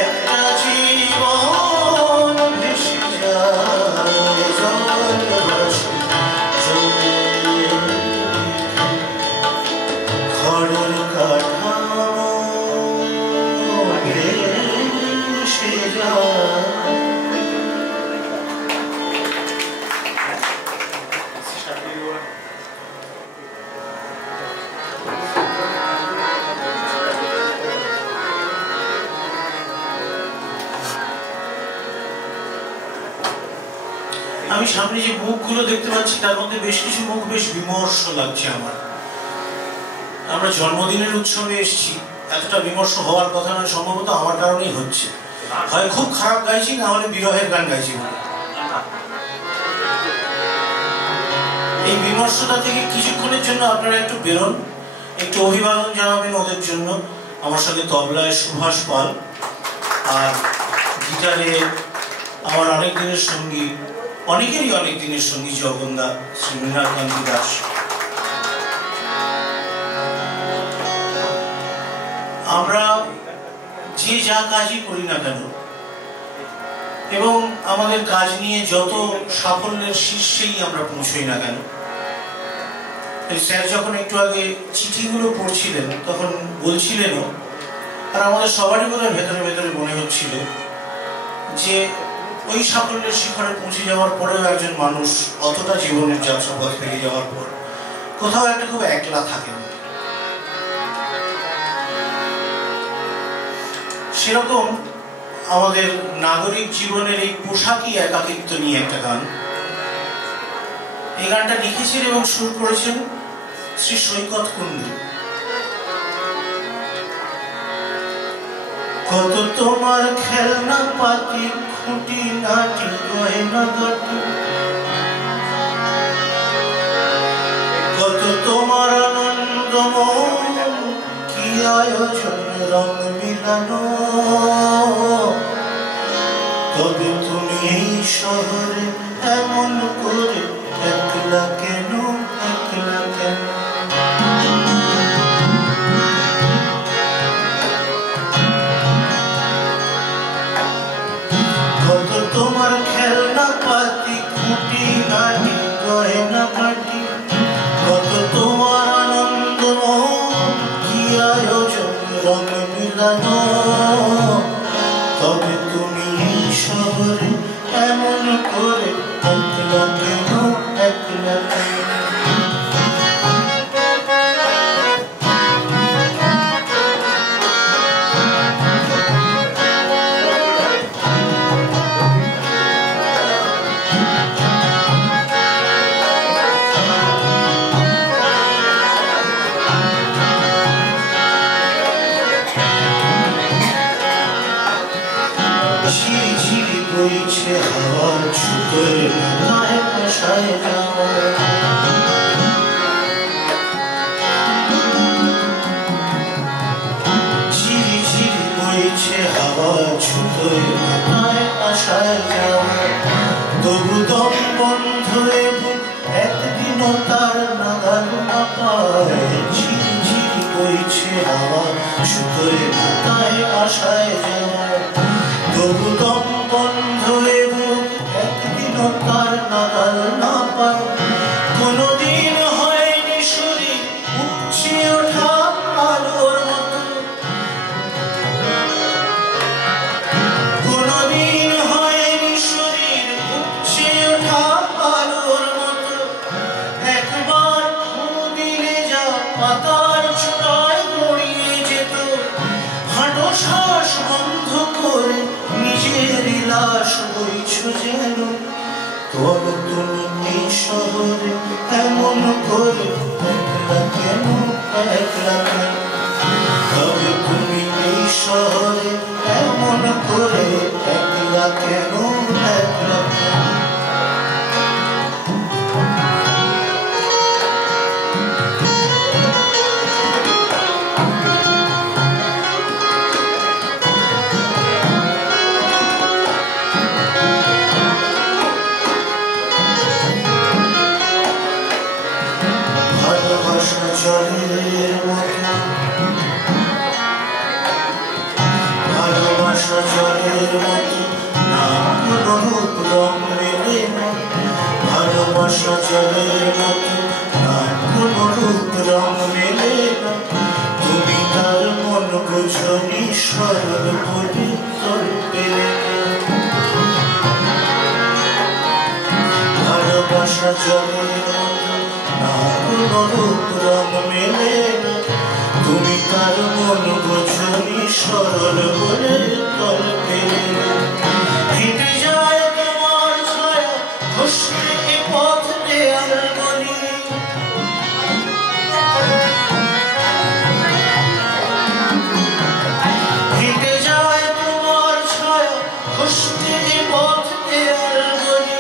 একটা জীবন ভেসে যায় জল ভাসে জড়িয়ে খড়ের কাঠামো ভেসে যায়। আমি সামনে যে মুখগুলো দেখতে পাচ্ছি তার মধ্যে বেশ কিছু মুখ বেশ বিমর্ষ লাগছে আমার। আমরা জন্মদিনের উৎসবে এসেছি, এতটা বিমর্ষ হওয়ার কথা নয়, সম্ভবত আমার কারণেই হচ্ছে। হয় খুব খারাপ গাইছি, না হলে বিরহের গান গাইছি। এই বিমর্ষতা থেকে কিছুক্ষণের জন্য আপনারা একটু বেরোন, একটু অভিবাদন জানাবেন ওদের জন্য। আমার সঙ্গে তবলায় সুভাষ পাল, আর গিটারে আমার অনেক দিনের সঙ্গী, অনেকেরই অনেক দিনের সঙ্গী জগন্দা শ্রী মৃণালকান্তি দাস। আমরা যে যা কাজই করি না কেন এবং আমাদের কাজ নিয়ে যত সাফল্যের শীর্ষেই আমরা পৌঁছই না কেন, স্যার যখন একটু আগে চিঠিগুলো পড়ছিলেন তখন বলছিলেনও, আর আমাদের সবারই বোধহয় ভেতরে ভেতরে মনে হচ্ছিল যে ওই সাফল্যের শিখরে পৌঁছে যাওয়ার পরেও একজন মানুষ অতটা জীবনের যাত্রাপথ পেরিয়ে যাওয়ার পর কোথাও একটা খুব একলা থাকেন। সেরকম আমাদের নাগরিক জীবনের এই পোশাকই একাকিত্ব নিয়ে একটা গান। এই গানটা লিখেছেন এবং সুর করেছেন শ্রী সৈকত কুণ্ডু। কত তোমার খেলনা পাতি খুঁটি নাটি গয়না গাটি, কত তোমার আনন্দ কি আয়োজন রং মিলানো, তবে তুমি এই শহরে এমন করে একলা কেন, একলা কেন? কত তোমার খেলনা পাতি খুঁটি নাটি গয়না কাটি, কত তোমার আনন্দ কি আয়োজন রং মিলানো, তবে তুমি এই শহরে এমন করে একলা কেন, একলা কেন? বইছে হাওয়া ছুটে গায়ে আশায় যাওয়া, ঝিরি ঝিরি বইছে হাওয়া ছুটে গায়ে আশায় যাওয়া, তবু দম বন্ধ বুক একদিনও তার নাগাল না পায়, ঝিরি ঝিরি বইছে হাওয়া ছুটে গায়ে আশায় যাওয়া, তবু দম বন্ধ বুক একদিনও তার নাগাল না পায়, কোনদিন হয়নি শরীর উপচে ওঠা আলোর মতো, কোনদিন হয়নি শরীর উপচে ওঠা আলোর মতো, একবার পাতার চূড়ায় গড়িয়ে যেত হাঁটো শ্বাস বন্ধ করে নিজের লাশ বইছ যেন তোর তুমি এই শহরে এমন করে একলা কেন একলা কেন তবে তুমি এই শহরে এমন করে একলা কেন একলা কেন জলের মতো ভালোবাসা জলের মতো না কোনো রূপ রং মেলে না ভালোবাসা জলের মতো না কোনো রূপ রং মেলে না তুমি তার মন বুঝনি সরল বলে তোর পেলে ভালোবাসা জলের মতো না কোনো রূপ রং মেলে না তুমি তার মন বুঝনি সরল বলে তল পেলে না হেঁটে যায় তোমার ছায়া ঘষতে পথ দেয়াল বলি হেঁটে যায় তোমার ছায়া ঘষতে পথ দেয়াল বলি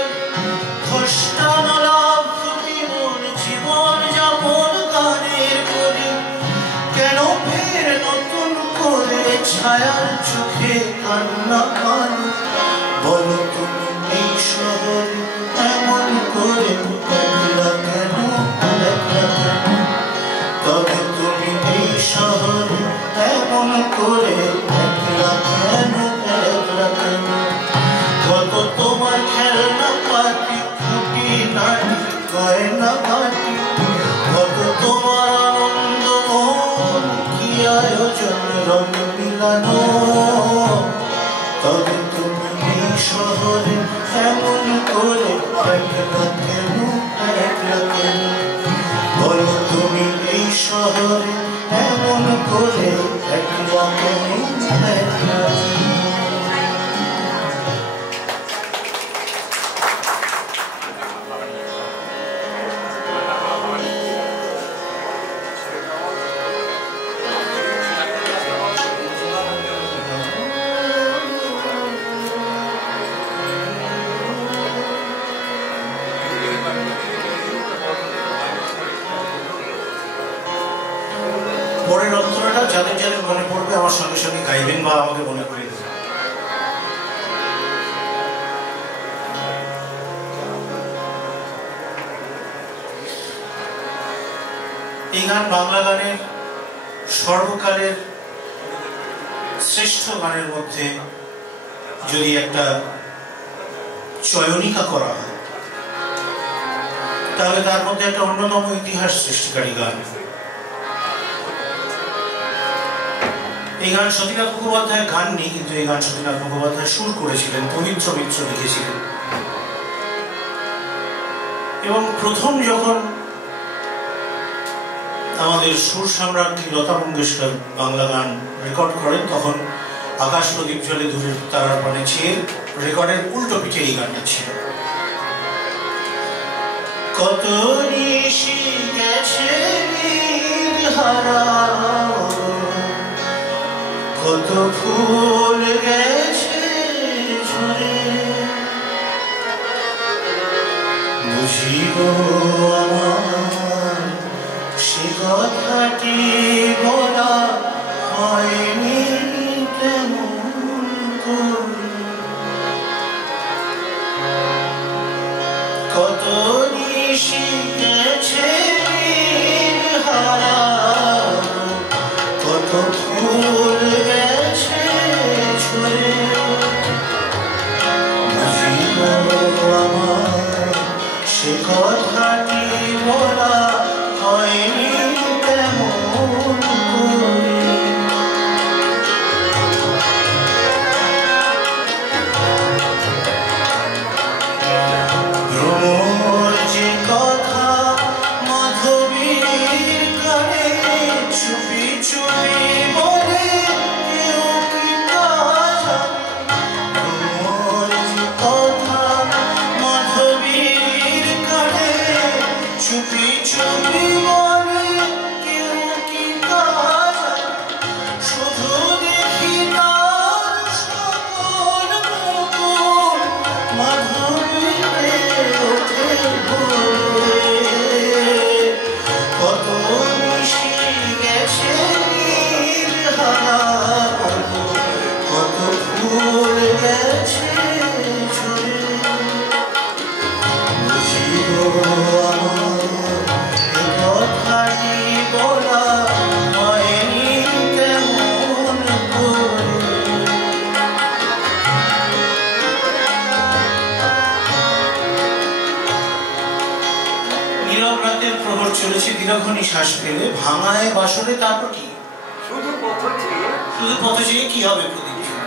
ঘষ্টানো লাভ তুমি মোর জীবন যাপন গানের করি কেন ফের নতুন করে ছায়ার চোখে কান্না পান বলো তুমি এই শহরে এমন করে একলা কেন একলা কেন তবে তুমি এই শহরে এমন করে একলা কেন একলা কেন কত তোমার খেলনা পাতি খুঁটি নাটি গয়না ঘাটি কত তোমার আনন্দ মন কি আয়োজন রং মিলানো তবে তুমি এই শহরে এমন করে একলা কেন একলা কেন বলো তুমি এই শহরে এমন করে একলা কেন একলা কেন পরের অন্তরটা যাদের যাদের মনে পড়বে আমার সঙ্গে সঙ্গে গাইবেন বা আমাকে মনে করিয়ে দেবেন এই গান বাংলা গানের সর্বকালের শ্রেষ্ঠ গানের মধ্যে যদি একটা চয়নিকা করা হয় তাহলে তার মধ্যে একটা অন্যতম ইতিহাস সৃষ্টিকারী গান এই গান সতীনাথ মুখোপাধ্যায়ের গান নেই কিন্তু এই গান সতীনাথ মুখোপাধ্যায় সুর করেছিলেন পবিত্র মিত্র লিখেছিলেন এবং প্রথম যখন আমাদের সুর সম্রাজ্ঞী লতা মঙ্গেশকর বাংলা গান রেকর্ড করেন তখন আকাশ প্রদীপ জলে দূরের তারার পানে চেয়ে রেকর্ডের উল্টো পিঠে এই গানটা ছিল কত নিশি গেছে হারা কত ফুল গেছে ঝরে বুঝিব আমার সে কথাটি বলা হয়নি তেমন করে কত নিশি গেছে হারা কত ফুল গেছে ঝরে বুঝিব আমার সে কথাটি বলা হয়নি তেমন করে দীর্ঘ নিঃশ্বাস ফেলে ভাঙায় বাসরে তারপর কি শুধু পথ চেয়ে কি হবে প্রদীপ কি হবে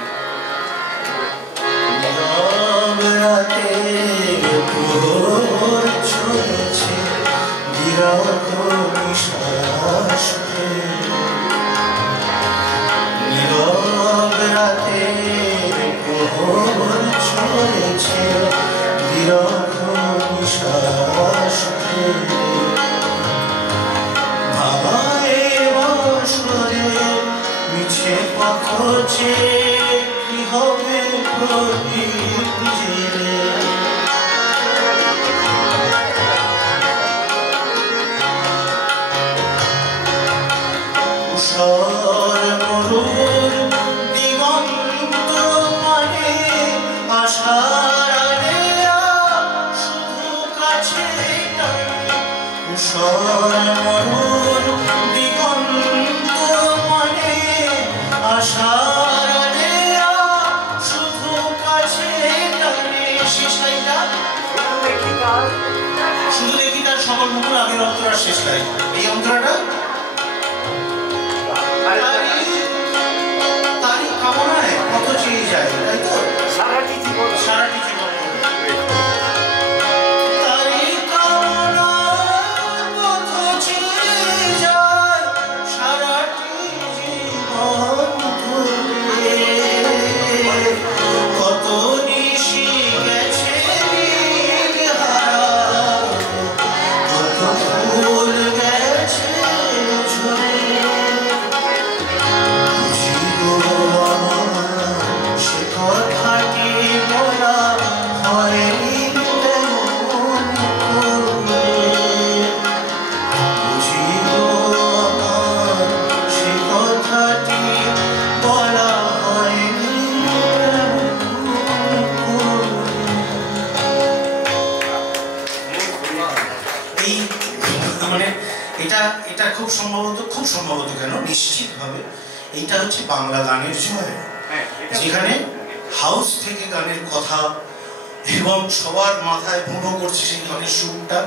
উষর মরুর দিগন্ত মানে আশার শুধু কাছে উষর মরুর দিগন্ত মানে আশার শুধু কাছে শুধু দেখি তার সকল মুকুল আগের অন্তরার শেষ লাইন এই অন্তরাটা তারই কামনায় কত চেয়ে যায় তাই তো সারাটি জীবন তারই কামনায় কত চেয়ে যায় সারাটি জীবন কত নিশি গেছে কত ফুল গেছে ঝরে সে কথাটি বলা হয়নি বুঝিব সে কথাটি বলা হয়নি এই মানে এটা খুব সম্ভবত কেন নিশ্চিতভাবে এইটা হচ্ছে বাংলা গানের জয়, যেখানে হাউস থেকে গানের কথা এবং সবার মাথায় ভুঁড়ো করছে সেই গানের সুরটা,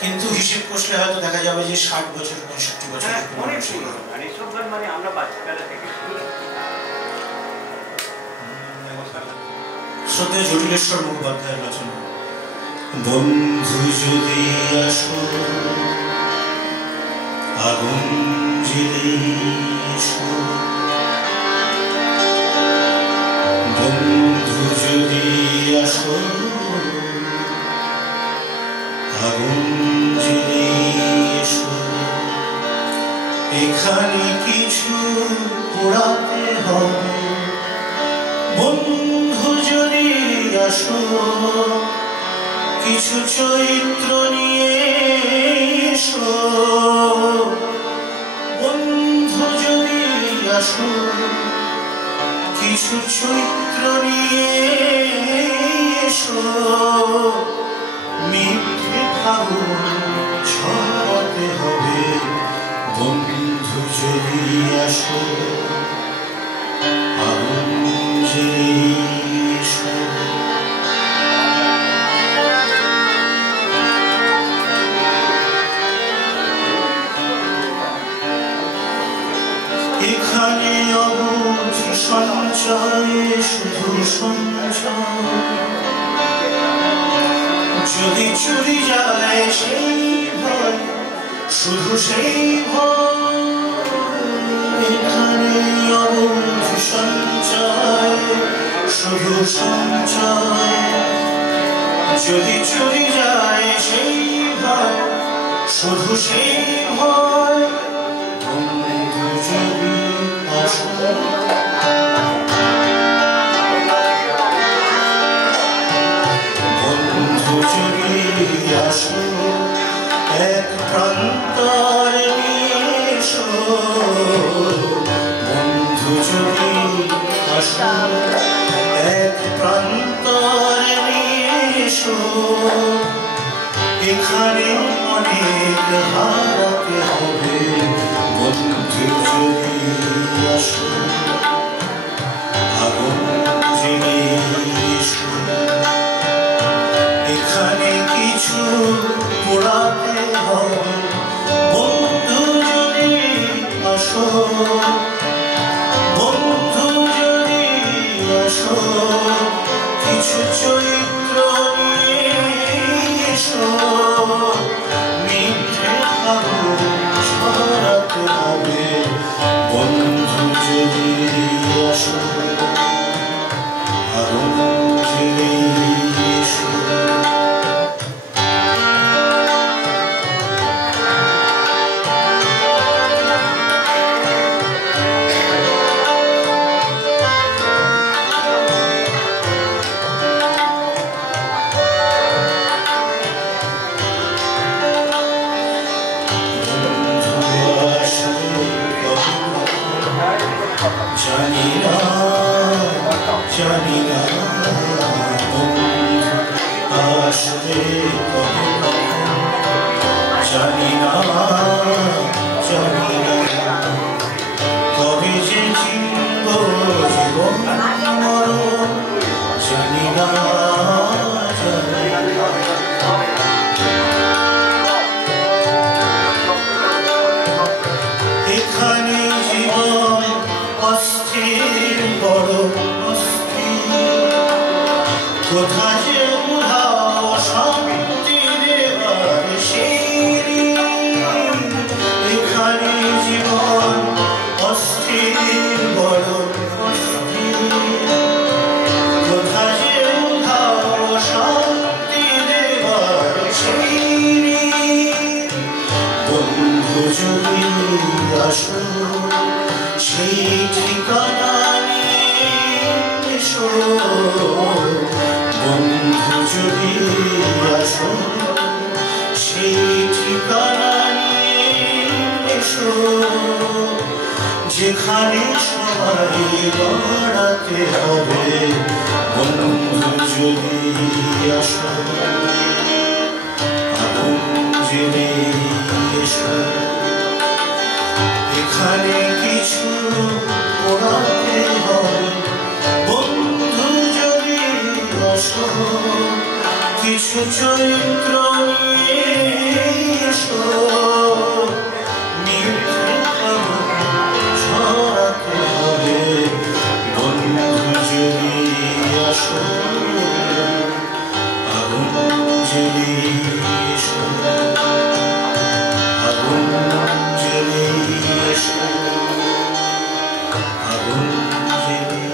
কিন্তু হিসেব কষলে হয়তো দেখা যাবে যে 60 বছর 65 বছর শ্রদ্ধেয় জটিলেশ্বর মুখোপাধ্যায়ের রচনা। বন্ধু যদি আসো আগুন জ্বেলে এসো, বন্ধু যদি আসো আগুন জ্বেলে এসো, এখানে কিছু পোড়াতে হবে। বন্ধু যদি আসো কিছু চৈত্র নিয়ে এসো, বন্ধু যদি আসো কিছু চৈত্র নিয়ে এসো, মিঠে ফাগুন ছড়াতে হবে। বন্ধু যদি আসো আগুন জ্বেলে এসো। এখানে অবুঝ সঞ্চয়, শুধু সঞ্চয়, যদি চুরি যায় সেই ভয়, শুধু সেই ভয়। এখানে অবুঝ সঞ্চয়, শুধু সঞ্চয়, যদি চুরি যায় সেই ভয়, শুধু সেই ভয়। বন্ধু যদি আসো বন্ধু যদি আসো এক প্রান্তর এসো, বন্ধু যদি আসো এক প্রান্তর এসো, এখানে অনেক হারাতে হবে। বন্ধু যদি আসো আগুন জ্বেলে এসো, এখানে কিছু পোড়াতে হবে। জানি না আসবে কবে জানি না জানি না কবে যে চিনব জীবন মরণ জানি না এখানে জীবন অস্থির বড় অস্থির কোথা যে উধাও শান্তি দেবার সেই এখানে জীবন অস্থির বড় অস্থির কোথা যে উধাও শান্তি দেবার সেই বন্ধু যদি আসো সেই ঠিকানা নিয়ে এসো বন্ধু যদি আসো সেই ঠিকানা নিয়ে এসো যেখানে সবাই বেড়াতে হবে বন্ধু যদি আসো আগুন জেলে এসো এখানে কিছু পড়াতে হবে বন্ধু যদি আসো কিছু চরিত্র নিয়ে এসো মিথ্যে ছড়াতে হবে বন্ধু যদি আসো আগুন জেলে এসো আগুন জেলে এসো আগুন জেলে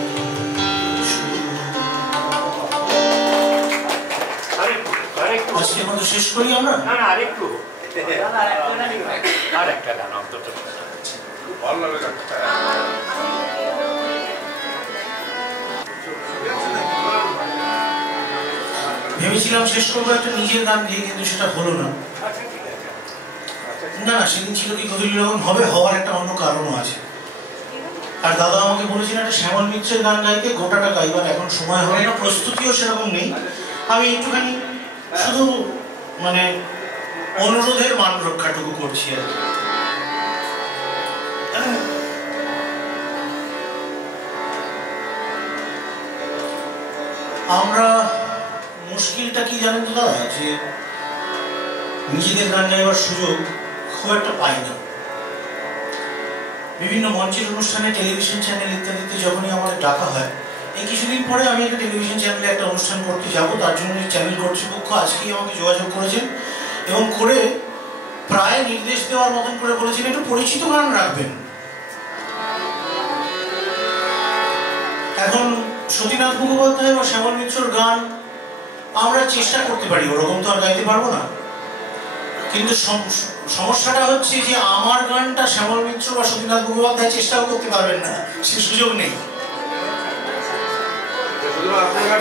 এসো আজকে মতো শেষ করি আমরা না না আরেকটু আর একটা গান অন্তত ভালো লাগে ভেবেছিলাম শেষ করবো একটা নিজের গান দিয়ে কিন্তু সেটা হলো না না না সেদিন ছিল কি কবির রকম হবে হওয়ার একটা অন্য কারণও আছে আর দাদা আমাকে বলেছিলেন একটা শ্যামল মিত্রের গান গাইতে গোটাটা গাইবার এখন সময় হবে না প্রস্তুতিও সেরকম নেই আমি একটুখানি শুধু মানে অনুরোধের মান রক্ষাটুকু করছি আর আমরা মুশকিলটা কি জানেন তো দাদা যে নিজেদের গান গাইবার সুযোগ খুব একটা পাই না বিভিন্ন মঞ্চের অনুষ্ঠানে টেলিভিশন চ্যানেল ইত্যাদিতে যখনই আমাদের ডাকা হয় এই কিছুদিন পরে আমি একটা টেলিভিশন চ্যানেলে একটা অনুষ্ঠান করতে যাব তার জন্য চ্যানেল কর্তৃপক্ষ আজকেই আমাকে যোগাযোগ করেছেন এবং করে প্রায় নির্দেশ দেওয়ার মতন করে বলেছেন একটু পরিচিত গান রাখবেন এখন সতীনাথ মুখোপাধ্যায় বা শ্যামল মিত্রর গান আমরা চেষ্টা করতে পারি ওরকম তো আর গাইতে পারবো না কিন্তু সমস্যাটা হচ্ছে যে আমার গানটা শ্যামল মিত্র বা সতীনাথ মুখোপাধ্যায় চেষ্টাও করতে পারবেন না সে সুযোগ নেই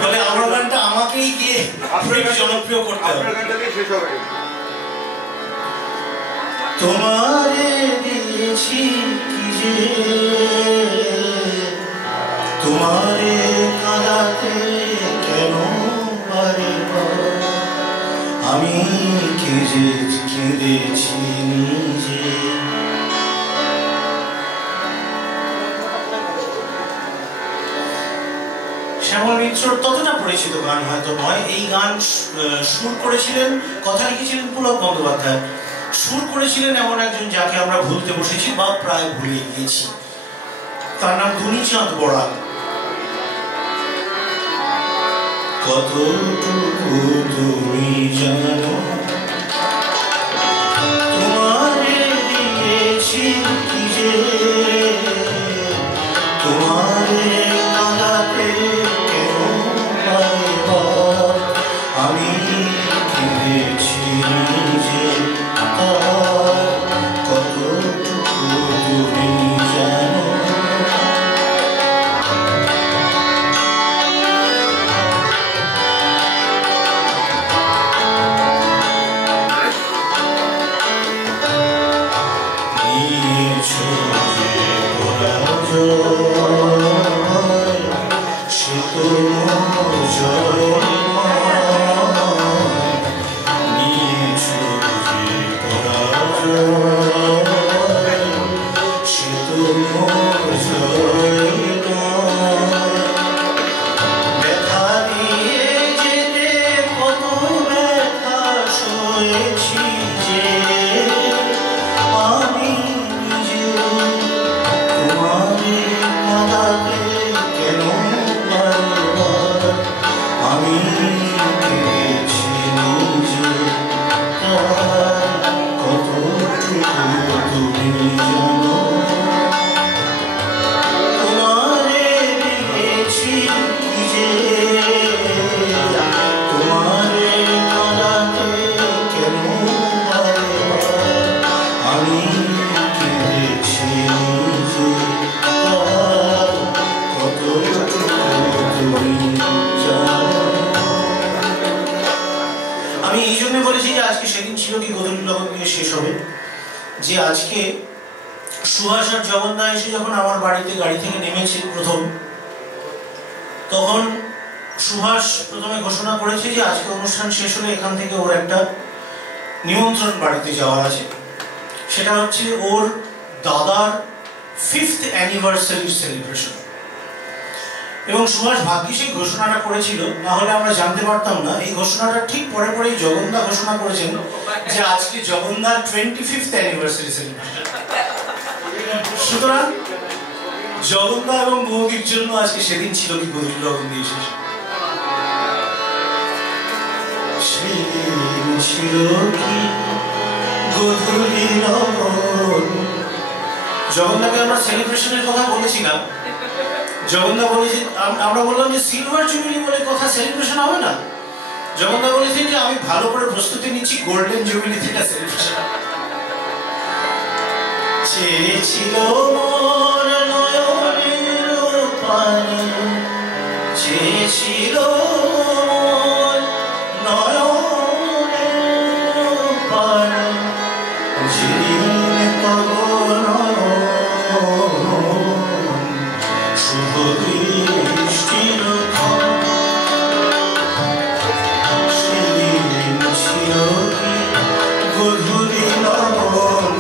ফলে আমার গানটা আমাকেই গিয়ে জনপ্রিয় করতে হবে তোমারে দিয়েছি কি যে তোমারে কাঁদাতে কেন বারে আমি কেঁদেছি নিজে শ্যামল মিত্রর ততটা পরিচিত গান হয়তো নয় এই গান সুর করেছিলেন কথা লিখেছিলেন পুলক বন্দ্যোপাধ্যায় সুর করেছিলেন এমন একজন যাকে আমরা ভুলতে বসেছি বা প্রায় ভুলে গিয়েছি তার নাম ধুনীচাঁদ বড়াল কতটুকু তুমি জানো তোমারে দিয়েছি কি যে তোমারে কাঁদাতে কেন আমি কেঁদেছি নিজে কতটুকু তুমি জানো আমি কেঁদেছি যে আর কতটুকু তুমি জানো। আমি এই জন্য বলেছি যে আজকে সেদিন ছিল কি গধূলি লগন দিয়ে শেষ হবে, যে আজকে সুহাস আর জগন্নাথ এসে যখন আমার বাড়িতে গাড়ি থেকে নেমেছে প্রথম, তখন সুহাস প্রথমে ঘোষণা করেছে যে আজকে অনুষ্ঠান শেষ হলে এখান থেকে ওর একটা নিমন্ত্রণ বাড়িতে যাওয়ার আছে। সেটা হচ্ছে ওর দাদার 5th অ্যানিভার্সারি সেলিব্রেশন। এবং সুহাস ভাগ্যিস এই ঘোষণাটা করেছিল, না হলে আমরা জানতে পারতাম না। এই ঘোষণাটা ঠিক পরে পরেই জগন্নাথ ঘোষণা করেছেন যে আজকে জগন্নাথ 25th অ্যানিভার্সারি সেলিব্রেশন। সুতরাং জগন্নাথ এবং মৌগির জন্য আজকে সেদিন ছিল কি গধূলি লগন দিয়ে শেষ। সেদিন ছিল কি গধূলি লগন। জগন্নাথকে আমরা সেলিব্রেশনের কথা বলেছিলাম। জগন্নাথ বলেছে, আমরা বললাম যে সিলভার জুবিলি বলে কথা সেলিব্রেশন হবে না। জগন্নাথ বলেছেন যে আমি ভালো করে প্রস্তুতি নিচ্ছি, গোল্ডেন জুবিলি থেকে সেলিব্রেশন। চেয়েছিল মোর নয়নের পানে, চেয়েছিল মোর নয়নের পানে, যেদিন তব নয়ন শুভ দৃষ্টির ধন, সেদিন ছিল কি গধূলি লগন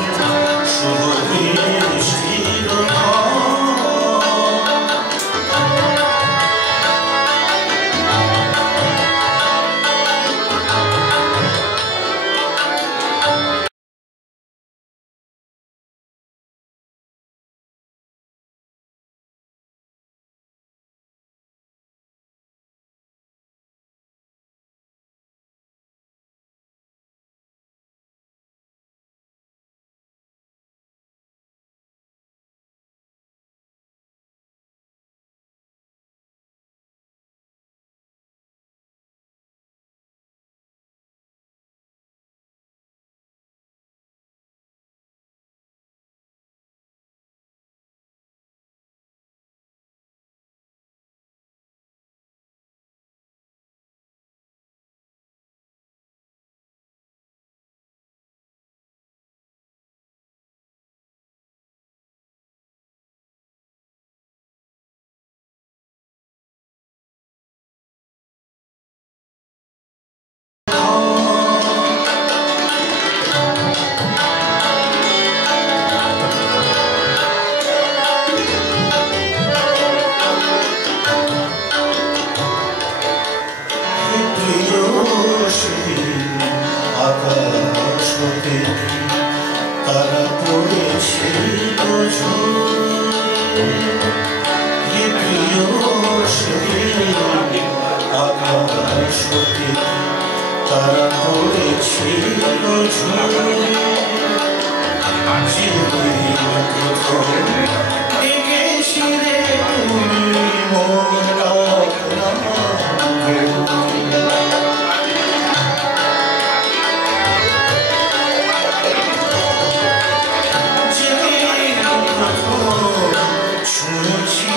শুভ দৃষ্টির ধন। আকাশ হতে তারা পড়েছিল ঝরে, প্রিয় সেদিন আকাশ হতে তারা পড়েছিল ঝরে, যেদিন প্রথম দেখেছিলে তুমি মোর ডাক শুনেছি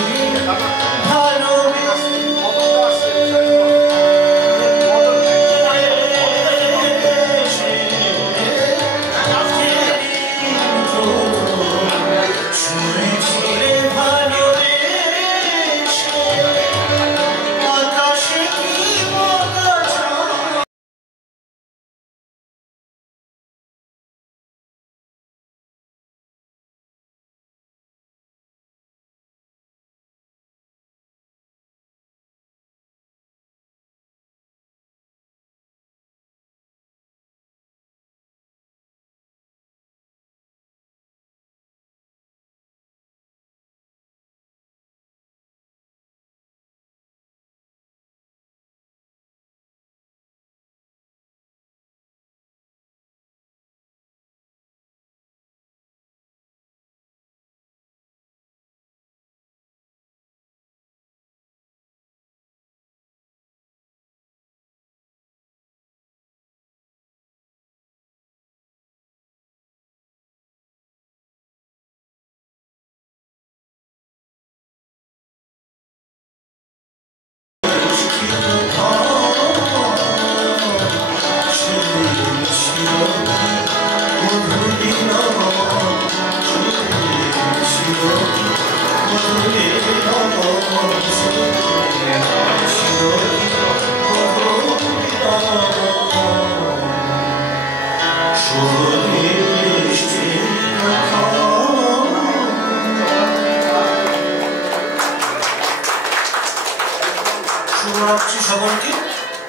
জানাচ্ছি সকলকে,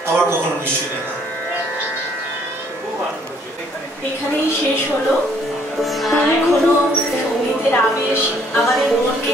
আবার কখনো নিশ্চয়ই দেখা হবে। এখানেই শেষ হলো। এখনো সঙ্গীতের আবেশ আমাদের মনকে